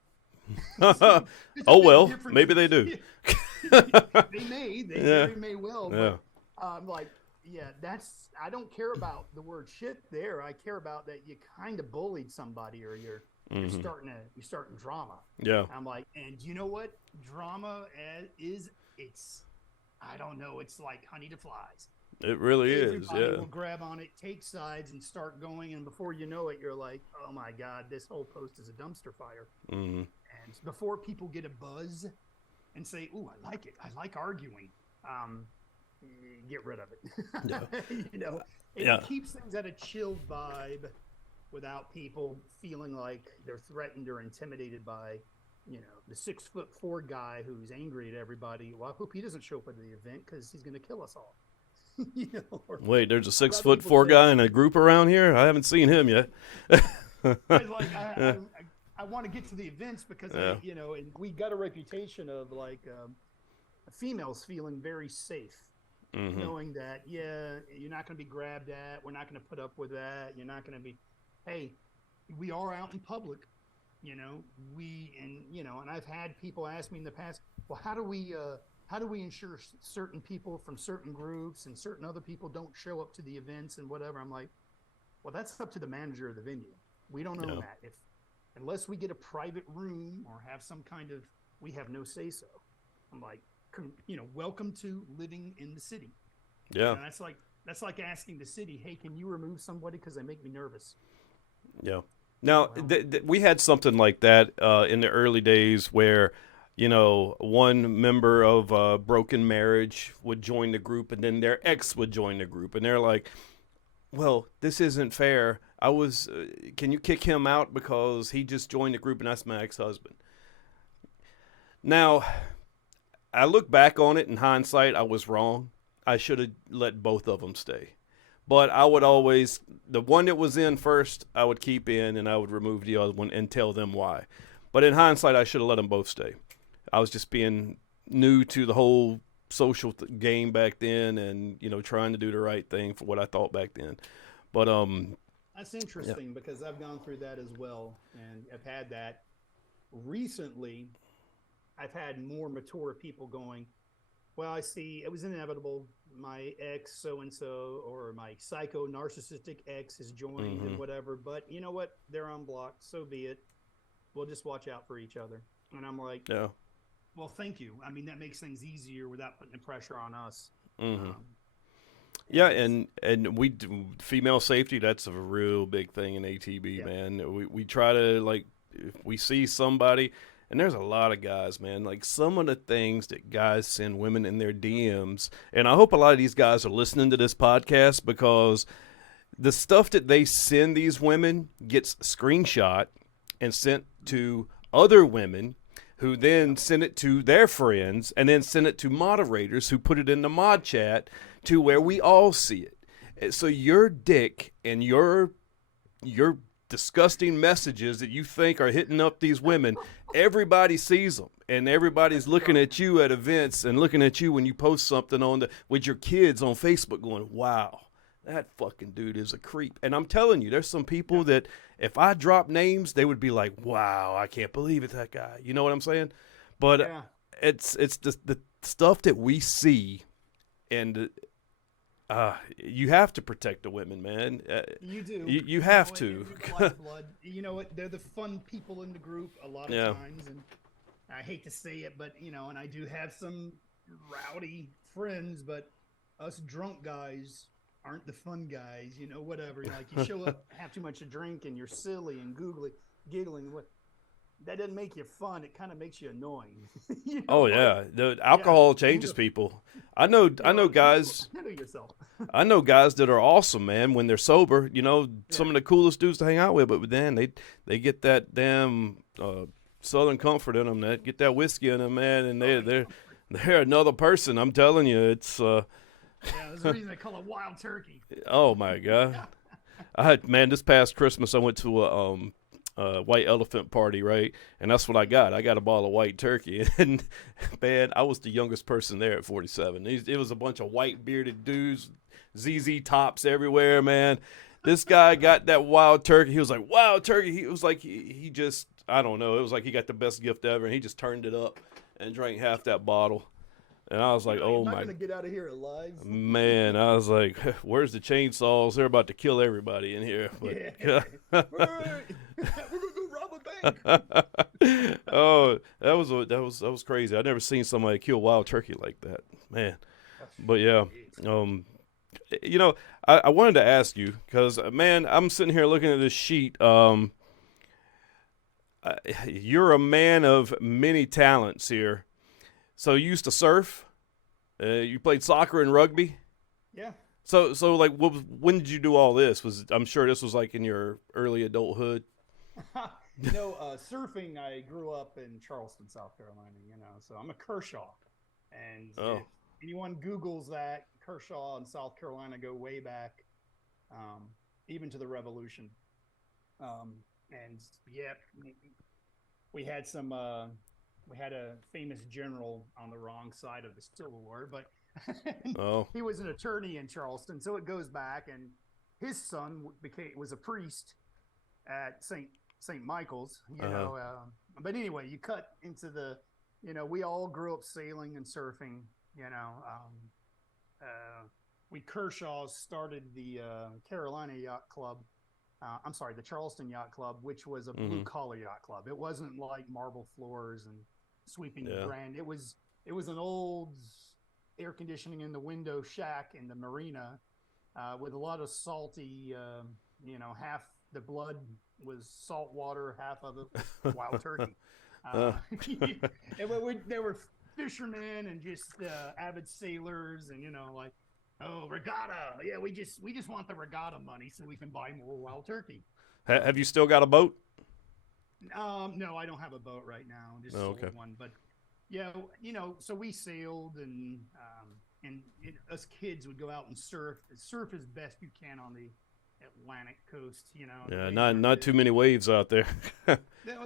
Oh, well, maybe they do. They very may well. But I'm like, yeah, I don't care about the word shit there. I care about that you kind of bullied somebody or you're starting drama. Yeah. I'm like, and you know what? Drama I don't know, it's like honey to flies. It really Everybody is. Yeah. will grab on it, take sides, and start going. And before you know it, you're like, oh my God, this whole post is a dumpster fire. And before people get a buzz and say, ooh, I like it. I like arguing. Get rid of it. Yeah. You know, it keeps things at a chill vibe without people feeling like they're threatened or intimidated by, you know, the 6'4" guy who's angry at everybody. Well, I hope he doesn't show up at the event because he's going to kill us all. You know, wait, there's a 6'4" guy in a group around here? I haven't seen him yet. I want to get to the events because you know, and we got a reputation of like females feeling very safe, knowing that you're not going to be grabbed at, we're not going to put up with that, you're not going to be, hey, we are out in public, you know, and I've had people ask me in the past, well, how do we ensure certain people from certain groups and certain other people don't show up to the events and whatever? I'm like, well, that's up to the manager of the venue. We don't know that. Unless we get a private room or have some kind of, we have no say so. I'm like, you know, welcome to living in the city. Yeah. And that's like asking the city, hey, can you remove somebody because they make me nervous? Yeah. Now, we had something like that in the early days where, you know, one member of a broken marriage would join the group and then their ex would join the group. And they're like, well, this isn't fair. Can you kick him out because he just joined the group and that's my ex-husband? Now, I look back on it in hindsight, I was wrong. I should have let both of them stay. But I would always, the one that was in first, I would keep in and I would remove the other one and tell them why. But in hindsight, I should have let them both stay. I was just being new to the whole social game back then and, you know, trying to do the right thing for what I thought back then. But, that's interesting because I've gone through that as well. And I've had that recently. I've had more mature people going, well, I see it was inevitable. My ex so-and-so or my psycho narcissistic ex has joined and whatever. But you know what? They're unblocked. So be it. We'll just watch out for each other. And I'm like, well, thank you. I mean, that makes things easier without putting the pressure on us. Yeah, and we do female safety. That's a real big thing in ATB, Yeah. man. We try to, like, if we see somebody, and there's a lot of guys, man. Like, some of the things that guys send women in their DMs, and I hope a lot of these guys are listening to this podcast, because the stuff that they send these women gets screenshot and sent to other women, who then send it to their friends, and then send it to moderators who put it in the mod chat to where we all see it. And so your dick and your disgusting messages that you think are hitting up these women, everybody sees them, and everybody's looking at you at events and looking at you when you post something with your kids on Facebook, going, "Wow, that fucking dude is a creep." And I'm telling you, there's some people that if I drop names, they would be like, "Wow, I can't believe it's that guy." You know what I'm saying? But it's the stuff that we see, and you have to protect the women, man. You do. You have to. Lifeblood. You know what? They're the fun people in the group a lot of times, and I hate to say it, but and I do have some rowdy friends, but us drunk guys aren't the fun guys, whatever. Like, you show up, have too much to drink, and you're silly and giggling. That doesn't make you fun. It kind of makes you annoying. Oh yeah, the alcohol changes people. I know guys. Handle yourself. I know guys that are awesome, man, when they're sober. Some of the coolest dudes to hang out with, but then they get that damn Southern comfort in them. That get that whiskey in them, man, and they're another person. I'm telling you, it's. There's a reason they call it wild turkey. Oh my God! This past Christmas I went to a white elephant party, right? And that's what I got. I got a bottle of white turkey, and man, I was the youngest person there at 47. It was a bunch of white bearded dudes, ZZ tops everywhere, man. This guy got that wild turkey. He was like, "Wild turkey." He was like, he just, I don't know. It was like he got the best gift ever, and he just turned it up and drank half that bottle. And I was like, "Oh my!" Not gonna get out of here alive. Man, I was like, "Where's the chainsaws? They're about to kill everybody in here." But, We're gonna go rob a bank. Oh, that was crazy. I never seen somebody kill wild turkey like that, man. But yeah, I wanted to ask you, because man, I'm sitting here looking at this sheet. You're a man of many talents here. So you used to surf, you played soccer and rugby. Yeah. So like, when did you do all this? I'm sure this was like in your early adulthood. Surfing. I grew up in Charleston, South Carolina. So I'm a Kershaw, and if anyone Googles that, Kershaw and South Carolina go way back, even to the Revolution. And yeah, we had some. We had a famous general on the wrong side of the Civil War, but he was an attorney in Charleston, so it goes back. And his son was a priest at St. Michael's, but anyway, you cut into the, we all grew up sailing and surfing. We Kershaws started the Carolina Yacht Club. The Charleston Yacht Club, which was a blue collar yacht club. It wasn't like marble floors and sweeping the Grand. It was an old air conditioning in the window shack in the marina, with a lot of salty, half the blood was salt water, half of it was wild turkey. There were fishermen and just avid sailors, and regatta. Yeah, we just want the regatta money so we can buy more wild turkey. Have you still got a boat? No, I don't have a boat right now. Just sold one. But yeah, so we sailed, and us kids would go out and surf as best you can on the Atlantic coast. Yeah, not too many waves out there.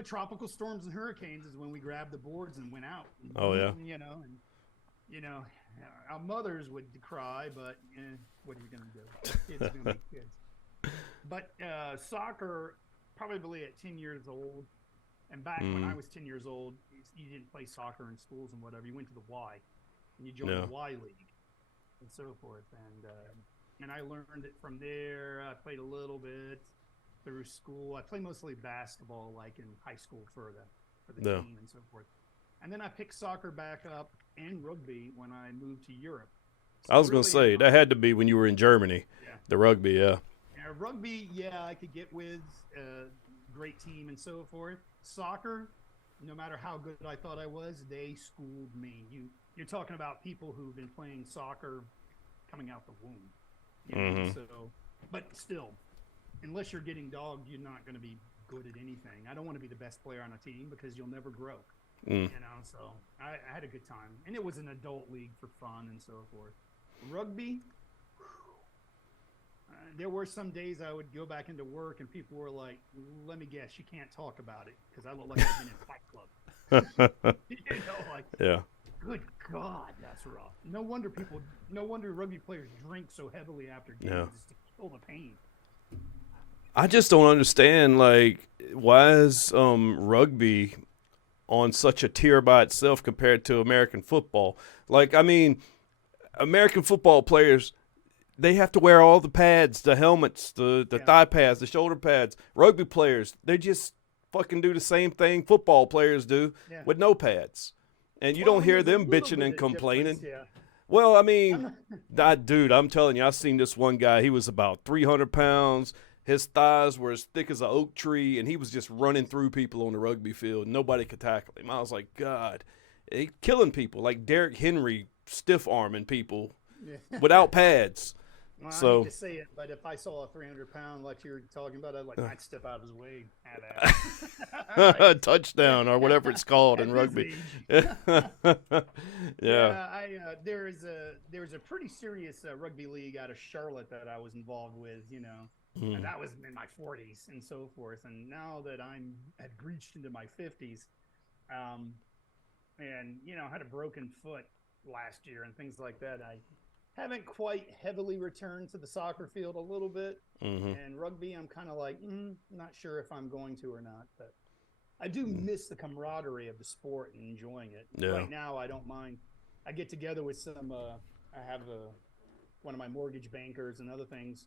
Tropical storms and hurricanes is when we grabbed the boards and went out. Oh yeah. Our mothers would cry, but what are you going to do? Kids are going to be kids. But soccer, probably at 10 years old, and back when I was 10 years old, you didn't play soccer in schools and whatever. You went to the Y, and you joined the Y League, and so forth. And I learned it from there. I played a little bit through school. I played mostly basketball, like in high school for the team and so forth. And then I picked soccer back up and rugby when I moved to Europe. So I was really gonna say that had to be when you were in Germany. yeah. The rugby, yeah. Rugby, yeah, I could get with great team and so forth. Soccer, no matter how good I thought I was, they schooled me. You're talking about people who've been playing soccer coming out the womb. You know? So, but still, unless you're getting dogged, you're not going to be good at anything. I don't want to be the best player on a team because you'll never grow. You know, so I had a good time, and it was an adult league for fun and so forth. Rugby. There were some days I would go back into work and people were like, let me guess, you can't talk about it because I look like I've been in Fight Club. You know, like, Yeah. good God, that's rough. No wonder rugby players drink so heavily after games just to kill the pain. I just don't understand, like, why is rugby on such a tier by itself compared to American football? Like, I mean, American football players, they have to wear all the pads, the helmets, the thigh pads, the shoulder pads. Rugby players, they just fucking do the same thing football players do with no pads. And you don't hear them bitching and complaining. Well, I mean, dude, I'm telling you, I've seen this one guy. He was about 300 pounds. His thighs were as thick as an oak tree, and he was just running through people on the rugby field. Nobody could tackle him. I was like, God, he's killing people. Like Derrick Henry stiff-arming people without pads. Well, So, I hate to say it, but if I saw a 300-pound like you were talking about, I'd step out of his way. Have at it. touchdown or whatever it's called in rugby. Yeah. There was a pretty serious rugby league out of Charlotte that I was involved with, you know, and that was in my 40s and so forth. And now that had reached into my 50s, and you know, had a broken foot last year and things like that, I haven't quite heavily returned to the soccer field a little bit. And rugby, I'm kind of like, not sure if I'm going to or not. But I do miss the camaraderie of the sport and enjoying it. Yeah. Right now, I don't mind. I get together with some, I have one of my mortgage bankers and other things.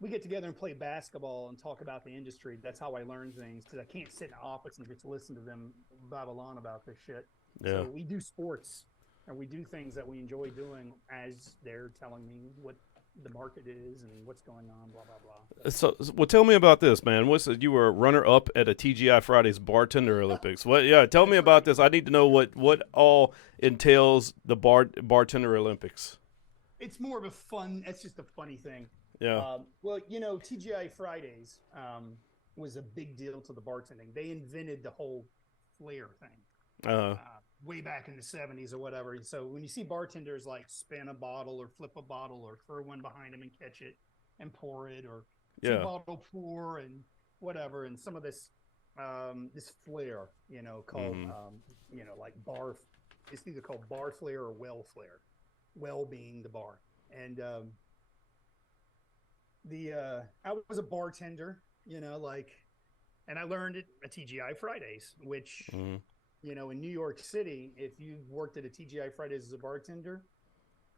We get together and play basketball and talk about the industry. That's how I learn things, because I can't sit in the office and just listen to them babble on about this shit. Yeah. So we do sports. And we do things that we enjoy doing as they're telling me what the market is and what's going on, blah, blah, blah. So, well, tell me about this, man. You were a runner-up at a TGI Fridays Bartender Olympics. Tell me about this. I need to know what all entails the Bartender Olympics. It's more of a fun, it's just a funny thing. Yeah. Well, you know, TGI Fridays was a big deal to the bartending. They invented the whole flair thing. Way back in the 70s or whatever. So when you see bartenders like spin a bottle or flip a bottle or throw one behind them and catch it and pour it, or two-bottle pour and whatever, and some of this this flair, you know, called you know, like bar. It's either called bar flair or well flair. Well being the bar. And I was a bartender, you know, like, and I learned it at TGI Fridays, which. You know, in New York City, if you've worked at a TGI Fridays as a bartender,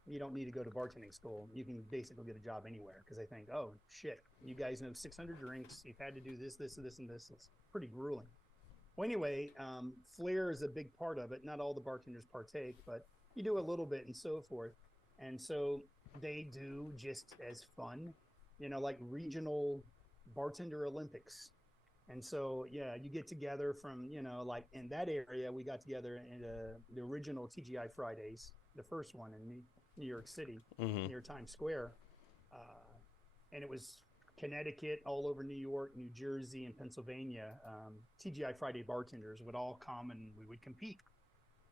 you don't need to go to bartending school. You can basically get a job anywhere, because I think, oh, shit, you guys know 600 drinks. You've had to do this, this, and this, and this. It's pretty grueling. Well, anyway, flair is a big part of it. Not all the bartenders partake, but you do a little bit and so forth. And so they do just as fun, you know, like regional bartender Olympics. And so, yeah, you get together from, you know, like in that area, we got together in the original TGI Fridays, the first one in New York City, near Times Square. And it was Connecticut, all over New York, New Jersey, and Pennsylvania. TGI Friday bartenders would all come and we would compete.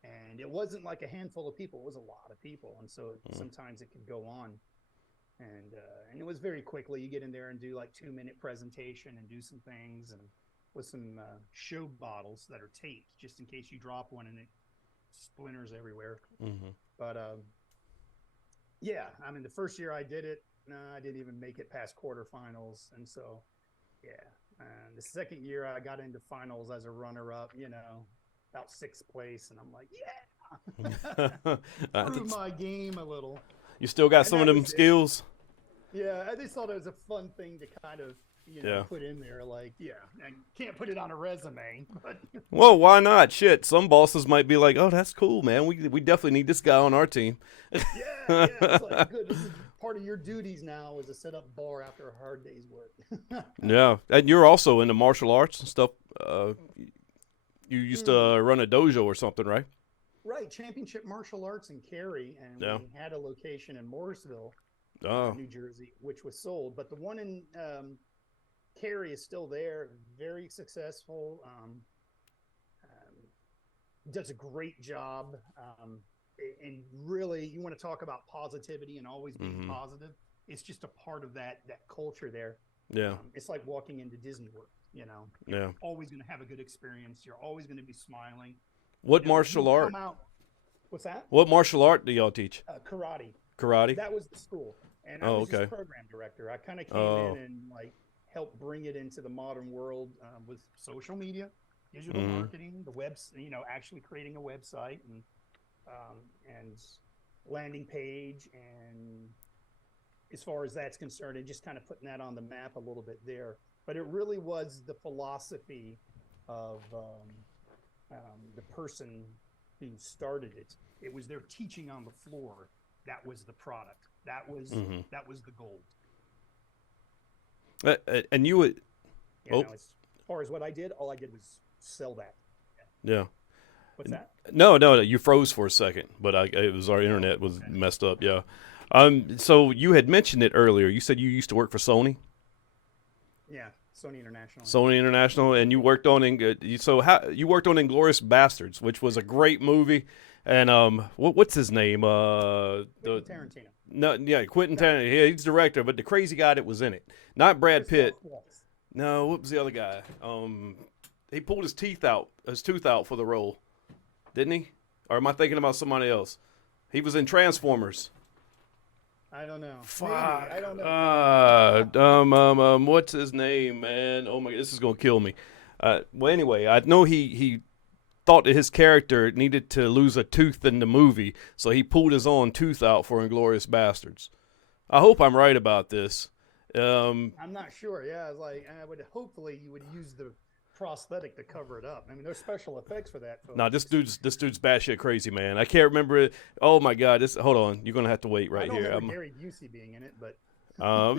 And it wasn't like a handful of people. It was a lot of people. And so sometimes it could go on. And it was very quickly. You get in there and do like 2-minute presentation and do some things, and with some show bottles that are taped just in case you drop one and it splinters everywhere. But yeah, I mean, the first year I did it, I didn't even make it past quarterfinals. And so, yeah, the second year I got into finals as a runner-up, you know, about 6th place, and I'm like, yeah, prove my game a little. You still got some of them skills? Yeah, I just thought it was a fun thing to kind of, put in there. Like, I can't put it on a resume, but Well, why not? Shit, some bosses might be like, "Oh, that's cool, man. We definitely need this guy on our team." yeah, it's like good. This is part of your duties now is to set up bar after a hard day's work. Yeah, and you're also into martial arts and stuff. You used to run a dojo or something, right? Right, Championship Martial Arts in Cary, and Yeah. we had a location in Morrisville, Oh. New Jersey, which was sold. But the one in Cary is still there, very successful. Does a great job. And really, you want to talk about positivity and always being positive. It's just a part of that culture there. Yeah. It's like walking into Disney World. Yeah. Always going to have a good experience. You're always going to be smiling. What You know, martial you art? come out- What's that? What martial art do y'all teach? Karate. Karate. That was the school, and I Oh, was okay. just program director. I kind of came Oh. in and like helped bring it into the modern world with social media, digital marketing, the webs. Actually creating a website and landing page, and as far as that's concerned, and just kind of putting that on the map a little bit there. But it really was the philosophy of the person who started it. It was their teaching on the floor. That was the product. That was the gold. And you would. As far as what I did, all I did was sell that. Yeah. What's that? No, you froze for a second, but it was our internet was messed up. Yeah. So you had mentioned it earlier. You said you used to work for Sony. Yeah, Sony International. Sony International, and you worked on you worked on Inglourious Bastards, which was a great movie. And what's his name? Quentin Tarantino. No, yeah, Quentin Tarantino. Yeah, he's the director, but the crazy guy that was in it, not Brad Pitt. No, what was the other guy? He pulled his tooth out for the role, didn't he? Or am I thinking about somebody else? He was in Transformers. I don't know. Fuck. Maybe. I don't know. What's his name, man? Oh my, this is gonna kill me. Well, anyway, I know he thought that his character needed to lose a tooth in the movie, so he pulled his own tooth out for Inglourious Bastards. I hope I'm right about this. I'm not sure. Yeah, it's like hopefully you would use the prosthetic to cover it up. I mean, there's special effects for that. No, this dude's batshit crazy, man. I can't remember it. Oh my god, hold on. You're gonna have to wait right I don't here. remember Gary Busey being in it, but I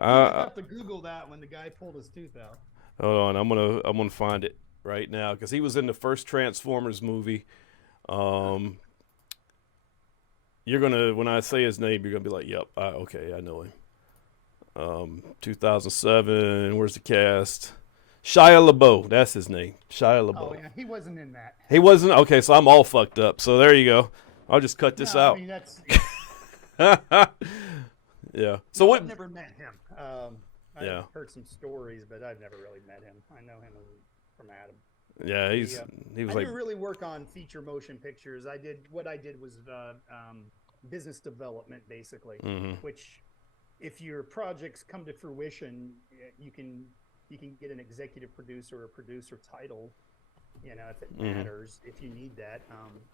have to Google that when the guy pulled his tooth out. Hold on, I'm gonna find it right now because he was in the first Transformers movie. You're gonna when I say his name, you're gonna be like, "Yep, okay, I know him." 2007. Where's the cast? Shia LaBeouf. That's his name. Shia LaBeouf. Oh yeah, he wasn't in that. He wasn't. Okay, so I'm all fucked up. So there you go. I'll just cut this out. I mean, that's. Yeah. So what? I've never met him. I've heard some stories, but I've never really met him. I know him from Adam. Yeah, he was I like. didn't really work on feature motion pictures. What I did was business development, basically, which, if your projects come to fruition, you can get an executive producer or a producer title, if it matters, if you need that,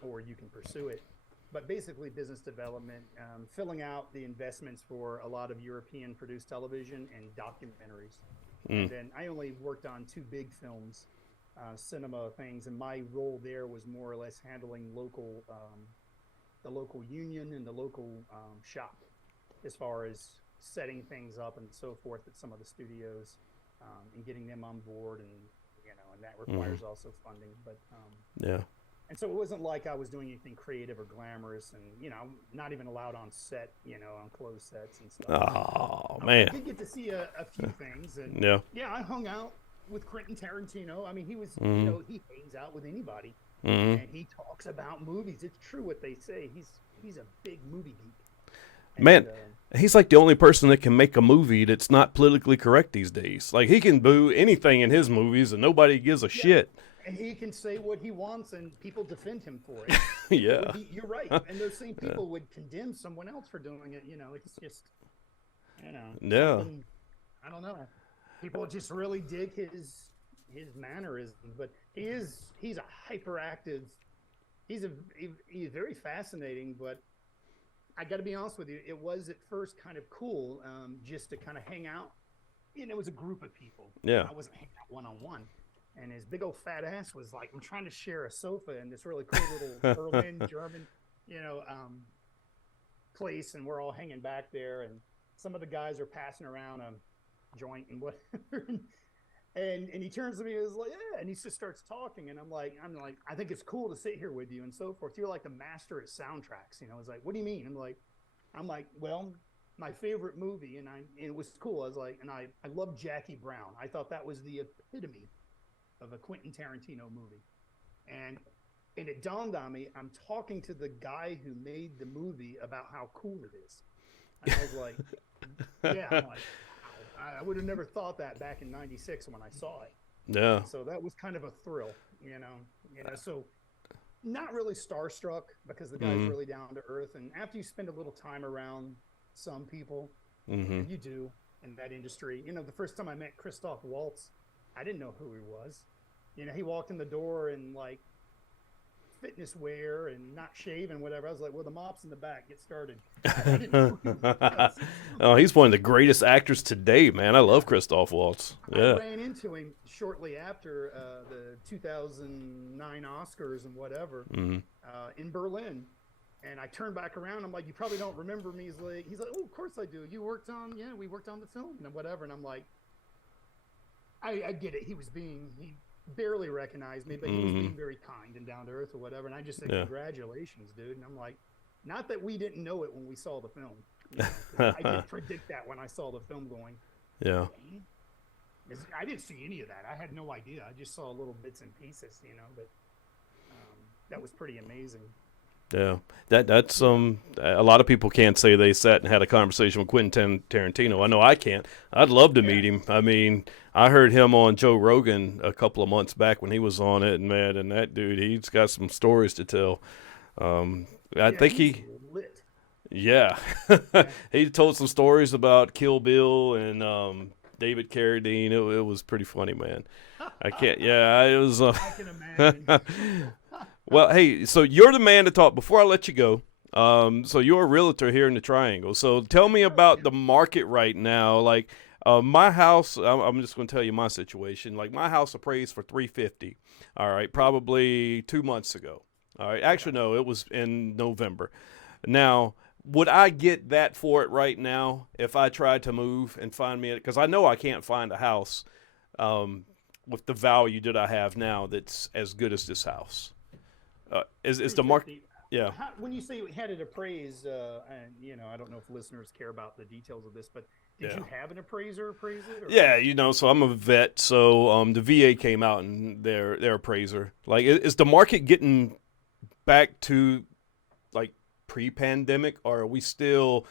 or you can pursue it. But basically, business development, filling out the investments for a lot of European produced television and documentaries. And then I only worked on 2 big films, cinema things, and my role there was more or less handling the local union and the local shop, as far as setting things up and so forth at some of the studios, and getting them on board, and and that requires also funding. But Yeah. and so it wasn't like I was doing anything creative or glamorous, and not even allowed on set, on closed sets and stuff. Oh I man. did get to see a few things, and Yeah. I hung out with Quentin Tarantino. I mean, he was, he hangs out with anybody, and he talks about movies. It's true what they say. He's a big movie geek. And, Man, he's like the only person that can make a movie that's not politically correct these days. Like, he can boo anything in his movies, and nobody gives a shit. And he can say what he wants, and people defend him for it. Yeah. You're right. And those same people would condemn someone else for doing it. It's just, Yeah. I don't know. People just really dig his mannerisms, but he's a hyperactive. He's very fascinating, but I got to be honest with you, it was at first kind of cool, just to kind of hang out. It was a group of people. Yeah. I wasn't hanging out one-on-one. And his big old fat ass was like, I'm trying to share a sofa in this really cool little Berlin, German, place, and we're all hanging back there, and some of the guys are passing around a joint and whatever. And he turns to me and is like, yeah, and he just starts talking, and I'm like, I think it's cool to sit here with you and so forth. You're like the master at soundtracks, It's like, what do you mean? I'm like, well, my favorite movie, and it was cool. I was like, and I love Jackie Brown. I thought that was the epitome of a Quentin Tarantino movie, and it dawned on me, I'm talking to the guy who made the movie about how cool it is. And I was like, yeah, I'm like, I would have never thought that back in '96 when I saw it. Yeah. So that was kind of a thrill, So not really starstruck because the guy's really down to earth. And after you spend a little time around some people, and you do in that industry, the first time I met Christoph Waltz, I didn't know who he was. He walked in the door and like fitness wear and not shave and whatever. I was like, well, the mop's in the back. Get started. I didn't know who he was. Oh, he's one of the greatest actors today, man. I love Christoph Waltz. Yeah. I ran into him shortly after the 2009 Oscars and whatever in Berlin. And I turned back around. I'm like, you probably don't remember me. He's like, oh, of course I do. We worked on the film and whatever. And I'm like, I get it. He barely recognized me, but he was being very kind and down to earth or whatever. And I just said, congratulations, dude. And I'm like, not that we didn't know it when we saw the film. I did predict that when I saw the film going. Yeah. I didn't see any of that. I had no idea. I just saw little bits and pieces, but that was pretty amazing. Yeah, that's a lot of people can't say they sat and had a conversation with Quentin Tarantino. I know I can't. I'd love to meet him. I mean, I heard him on Joe Rogan a couple of months back when he was on it, and man, and that dude, he's got some stories to tell. I think he lit. Yeah, he told some stories about Kill Bill and David Carradine. It was pretty funny, man. I can't. Yeah, it was. I can imagine. Well, hey, so you're the man to talk. Before I let you go, so you're a realtor here in the Triangle. So tell me about the market right now. Like my house, I'm just going to tell you my situation. Like my house appraised for $350. All right, probably 2 months ago. All right, actually no, it was in November. Now, would I get that for it right now if I tried to move and find me? Because I know I can't find a house with the value that I have now that's as good as this house. Is the market? Yeah. When you say you had it appraised, and I don't know if listeners care about the details of this, but did you have an appraiser appraise it? Or? Yeah, so I'm a vet, so the VA came out and their appraiser. Like, is the market getting back to like pre-pandemic, or are we still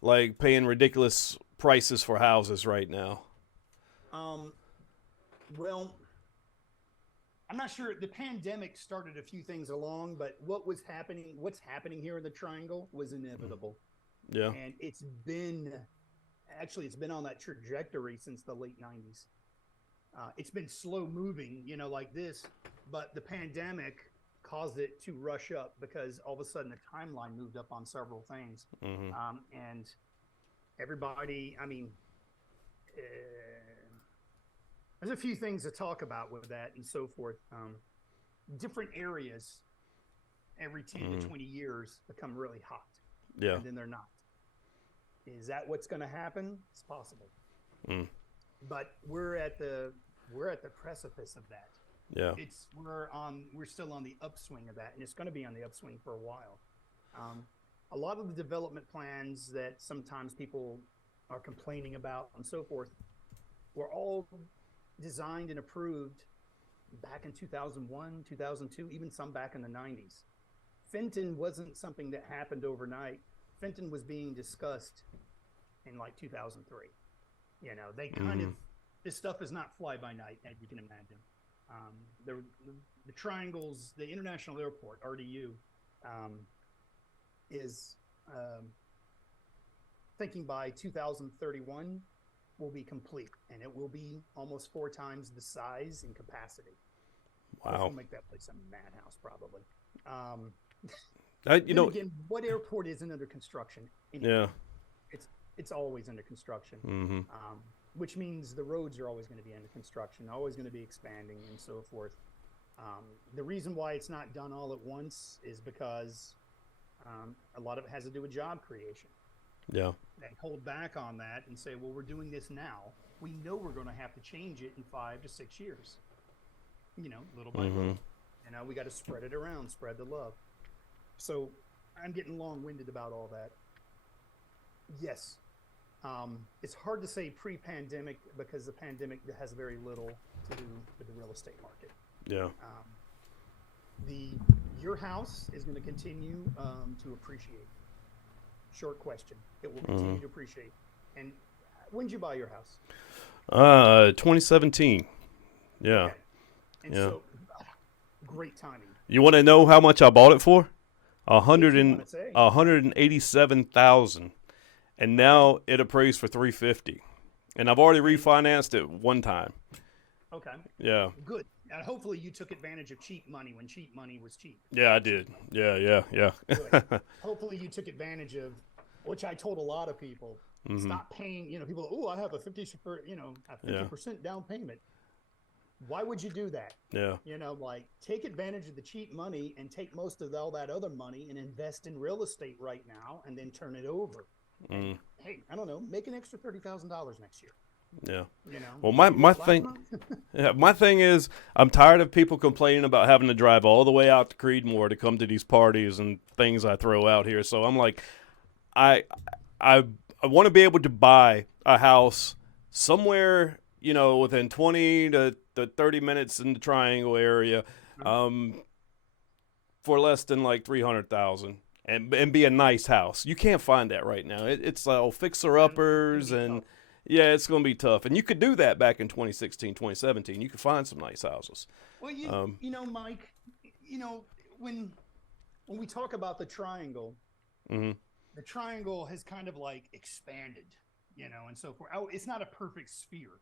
like paying ridiculous prices for houses right now? Well, I'm not sure. The pandemic started a few things along, but what's happening here in the Triangle was inevitable. Yeah. And it's been on that trajectory since the late 90s. It's been slow moving, like this, but the pandemic caused it to rush up because all of a sudden the timeline moved up on several things. And everybody, there's a few things to talk about with that and so forth. Different areas every 10 to 20 years become really hot. Yeah. And then they're not. Is that what's going to happen? It's possible. But we're at the precipice of that. Yeah. We're still on the upswing of that, and it's going to be on the upswing for a while. A lot of the development plans that sometimes people are complaining about and so forth were all designed and approved back in 2001, 2002, even some back in the 90s. Fenton wasn't something that happened overnight. Fenton was being discussed in like 2003. They kind of, this stuff is not fly by night, as you can imagine. The Triangles, the International Airport, RDU, is thinking by 2031 will be complete, and it will be almost 4 times the size and capacity. Wow. We'll make that place a madhouse, probably. You know, again, what airport isn't under construction? yeah. It's always under construction, Mm-hmm. which means the roads are always going to be under construction, always going to be expanding, and so forth. The reason why it's not done all at once is because a lot of it has to do with job creation. Yeah. They hold back on that and say, well, we're doing this now. We know we're going to have to change it in 5 to 6 years. Little by little. We got to spread it around, spread the love. So I'm getting long-winded about all that. Yes. It's hard to say pre-pandemic because the pandemic has very little to do with the real estate market. Yeah. Your house is going to continue to appreciate. Short question. It will continue to appreciate. And when did you buy your house? 2017. Yeah. Okay. And so, great timing. You want to know how much I bought it for? If you wanna say. $187,000, and now it appraised for $350,000, and I've already refinanced it one time. Okay. Yeah. Good. And hopefully you took advantage of cheap money when cheap money was cheap. Yeah, I did. Yeah. Good. Hopefully you took advantage of, which I told a lot of people, stop paying. People, I have a 50% down payment. Why would you do that? Yeah. Take advantage of the cheap money and take most of all that other money and invest in real estate right now, and then turn it over. And, hey, I don't know, make an extra $30,000 next year. Yeah. Well, my thing is, I'm tired of people complaining about having to drive all the way out to Creedmoor to come to these parties and things I throw out here. So I'm like, I want to be able to buy a house somewhere, within 20 to 30 minutes in the Triangle area, for less than like $300,000. And be a nice house. You can't find that right now. It's fixer-uppers and. Yeah, it's going to be tough. And you could do that back in 2016, 2017. You could find some nice houses. Well, Mike, when we talk about the Triangle, the Triangle has kind of like expanded, and so forth. It's not a perfect sphere,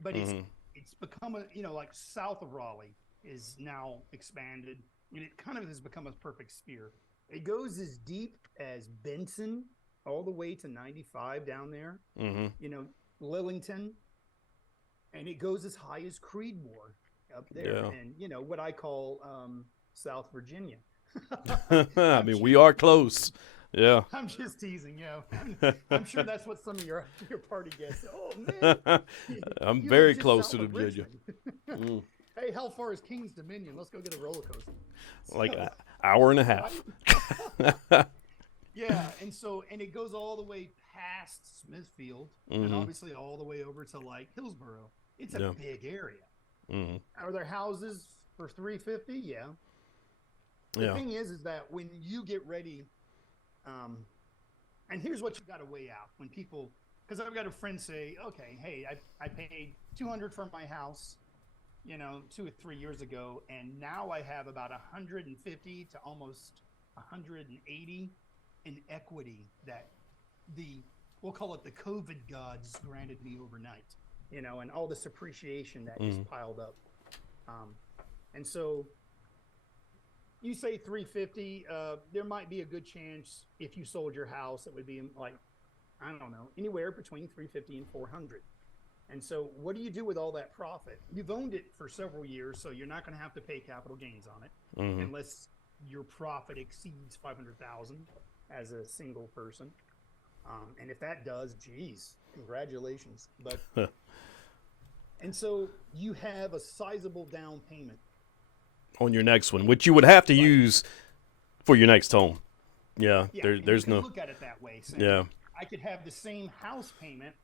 but it's become like south of Raleigh is now expanded, and it kind of has become a perfect sphere. It goes as deep as Benson, all the way to 95 down there, Lillington, and it goes as high as Creedmoor up there, and what I call South Virginia. I mean, we are close. Yeah. I'm just teasing, I'm sure that's what some of your party gets. Oh man, I'm very close to the Virginia. Hey, how far is King's Dominion? Let's go get a roller coaster. Like an hour and a half. Yeah, and it goes all the way past Smithfield, and obviously all the way over to like Hillsborough. It's a big area. Are there houses for $350? Yeah. The thing is that when you get ready, and here's what you got to weigh out when people, because I've got a friend say, okay, hey, I paid $200 for my house, 2 or 3 years ago, and now I have about 150 to almost 180 in equity that we'll call it the COVID gods granted me overnight, and all this appreciation that is piled up. And so you say 350, there might be a good chance if you sold your house, it would be like, I don't know, anywhere between 350 and 400. And so what do you do with all that profit? You've owned it for several years, so you're not going to have to pay capital gains on it unless your profit exceeds 500,000 as a single person. And if that does, geez, congratulations. But and so you have a sizable down payment on your next one, which you would have to use for your next home. Yeah, there's no look at it that way. Sam. I could have the same house payment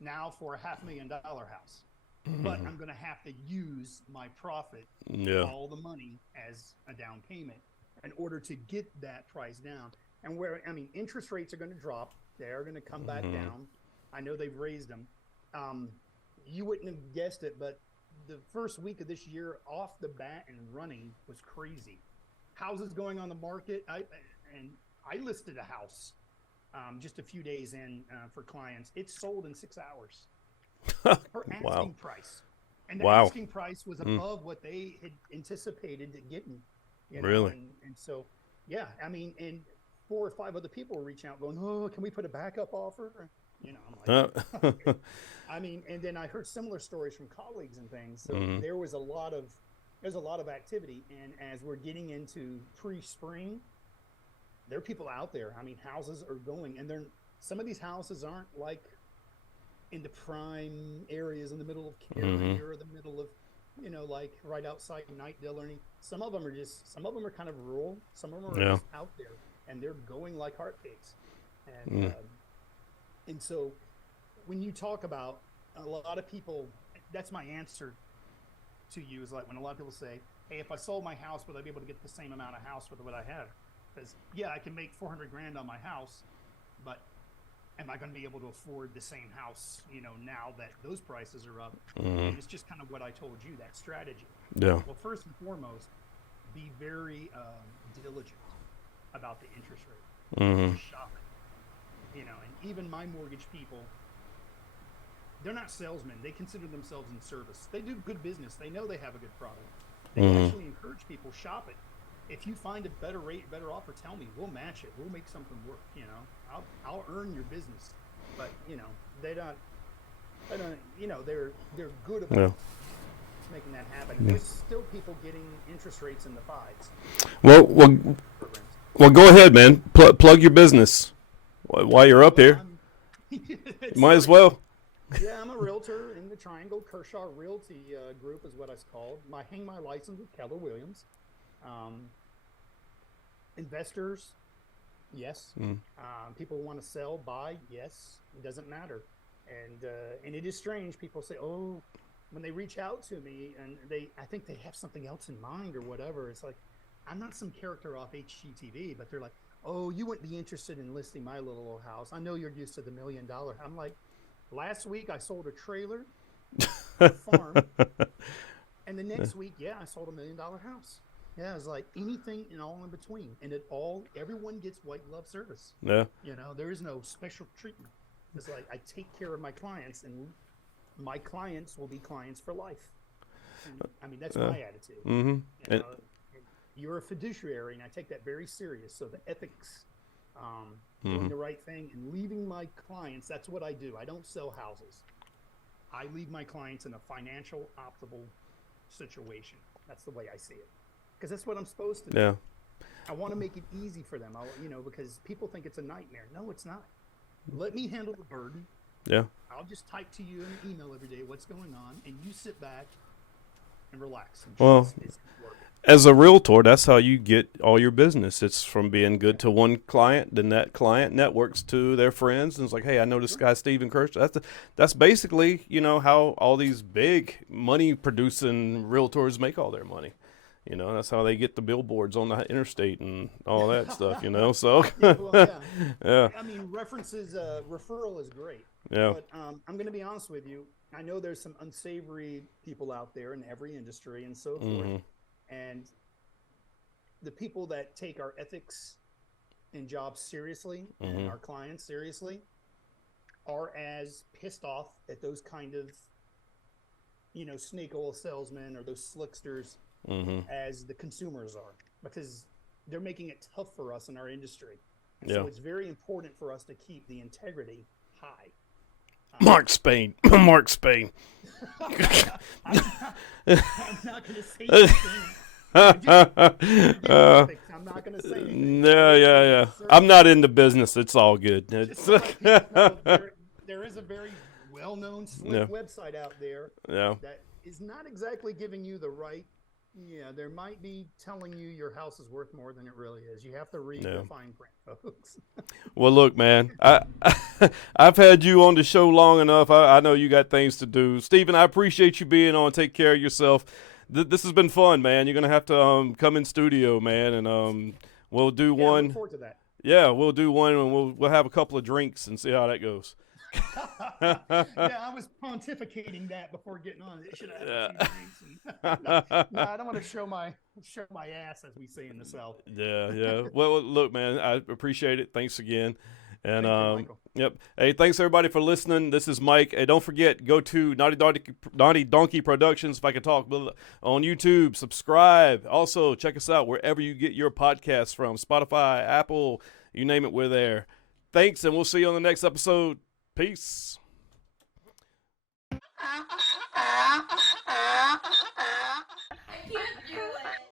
now for a $500,000 house, but I'm going to have to use my profit, all the money as a down payment in order to get that price down. And interest rates are going to drop. They're going to come back down. I know they've raised them. You wouldn't have guessed it, but the first week of this year off the bat and running was crazy. Houses going on the market. I listed a house just a few days in for clients. It sold in 6 hours. Her asking price. And the asking price was above what they had anticipated getting. Really? And so Yeah, I mean, and 4 or 5 other people were reaching out, going, "Oh, can we put a backup offer?" I'm like, okay. I mean, and then I heard similar stories from colleagues and things. So there's a lot of activity, and as we're getting into pre-spring, there are people out there. I mean, houses are going, and some of these houses aren't like in the prime areas in the middle of Cary or the middle of, like right outside Nightdale or anything. Some of them are kind of rural. Some of them are just out there, and they're going like hotcakes. And so when you talk about a lot of people, that's my answer to you, is like when a lot of people say, "Hey, if I sold my house, would I be able to get the same amount of house with what I have?" Because yeah, I can make $400,000 on my house, but am I going to be able to afford the same house, now that those prices are up? And it's just kind of what I told you, that strategy. Yeah. Well, first and foremost, be very diligent about the interest rate. Shop it. And even my mortgage people, they're not salesmen. They consider themselves in service. They do good business. They know they have a good product. They actually encourage people, shop it. If you find a better rate, better offer, tell me. We'll match it. We'll make something work. I'll earn your business. But they don't. They're good about making that happen. There's still people getting interest rates in the fives. Well, go ahead, man. Plug your business while you're up here. Might as well. Yeah, I'm a realtor in the Triangle. Kershaw Realty Group is what it's called. I hang my license with Keller Williams. Investors, yes. People want to sell, buy, yes. It doesn't matter. And it is strange. People say, "Oh," when they reach out to me, and I think they have something else in mind or whatever. It's like, I'm not some character off HGTV, but they're like, "Oh, you wouldn't be interested in listing my little old house. I know you're used to the $1 million." I'm like, last week I sold a trailer, a farm, and the next week, I sold $1 million house. Yeah, it's like anything and all in between, and everyone gets white glove service. Yeah. There is no special treatment. It's like I take care of my clients, and my clients will be clients for life. And, I mean, that's my attitude. You're a fiduciary, and I take that very serious. So the ethics, doing the right thing, and leaving my clients. That's what I do. I don't sell houses. I leave my clients in a financial optimal situation. That's the way I see it. Because that's what I'm supposed to do. Yeah. I want to make it easy for them. Because people think it's a nightmare. No, it's not. Let me handle the burden. Yeah. I'll just type to you in an email every day what's going on, and you sit back and relax. And well, as a realtor, that's how you get all your business. It's from being good to one client, then that client networks to their friends, and it's like, "Hey, I know this guy, Stephen Kershaw." That's basically, how all these big money-producing realtors make all their money. That's how they get the billboards on the interstate and all that stuff, so. Yeah. I mean, referral is great. Yeah. But I'm going to be honest with you. I know there's some unsavory people out there in every industry and so forth. And the people that take our ethics and jobs seriously and our clients seriously are as pissed off at those kind of, snake oil salesmen or those slicksters as the consumers are, because they're making it tough for us in our industry. And so it's very important for us to keep the integrity high. Mark Spain. Mark Spain. I'm not going to say anything. I'm not going to say anything. Yeah. I'm not in the business. It's all good. There is a very well-known slick website out there that is not exactly giving you the right. Yeah, there might be telling you your house is worth more than it really is. You have to read the fine print, folks. Well, look, man, I've had you on the show long enough. I know you got things to do. Stephen, I appreciate you being on. Take care of yourself. This has been fun, man. You're going to have to come in studio, man, and we'll do one. I look forward to that. Yeah, we'll do one, and we'll have a couple of drinks and see how that goes. I was pontificating that before getting on. Should I have a few drinks? No, I don't want to show my ass, as we say in the South. Yeah. Well, look, man, I appreciate it. Thanks again. And Thank you, Michael. yep. Hey, thanks everybody for listening. This is Mike. Hey, don't forget, go to Naughty Donkey Productions, if I can talk, on YouTube. Subscribe. Also, check us out wherever you get your podcasts from. Spotify, Apple, you name it, we're there. Thanks, and we'll see you on the next episode. Peace.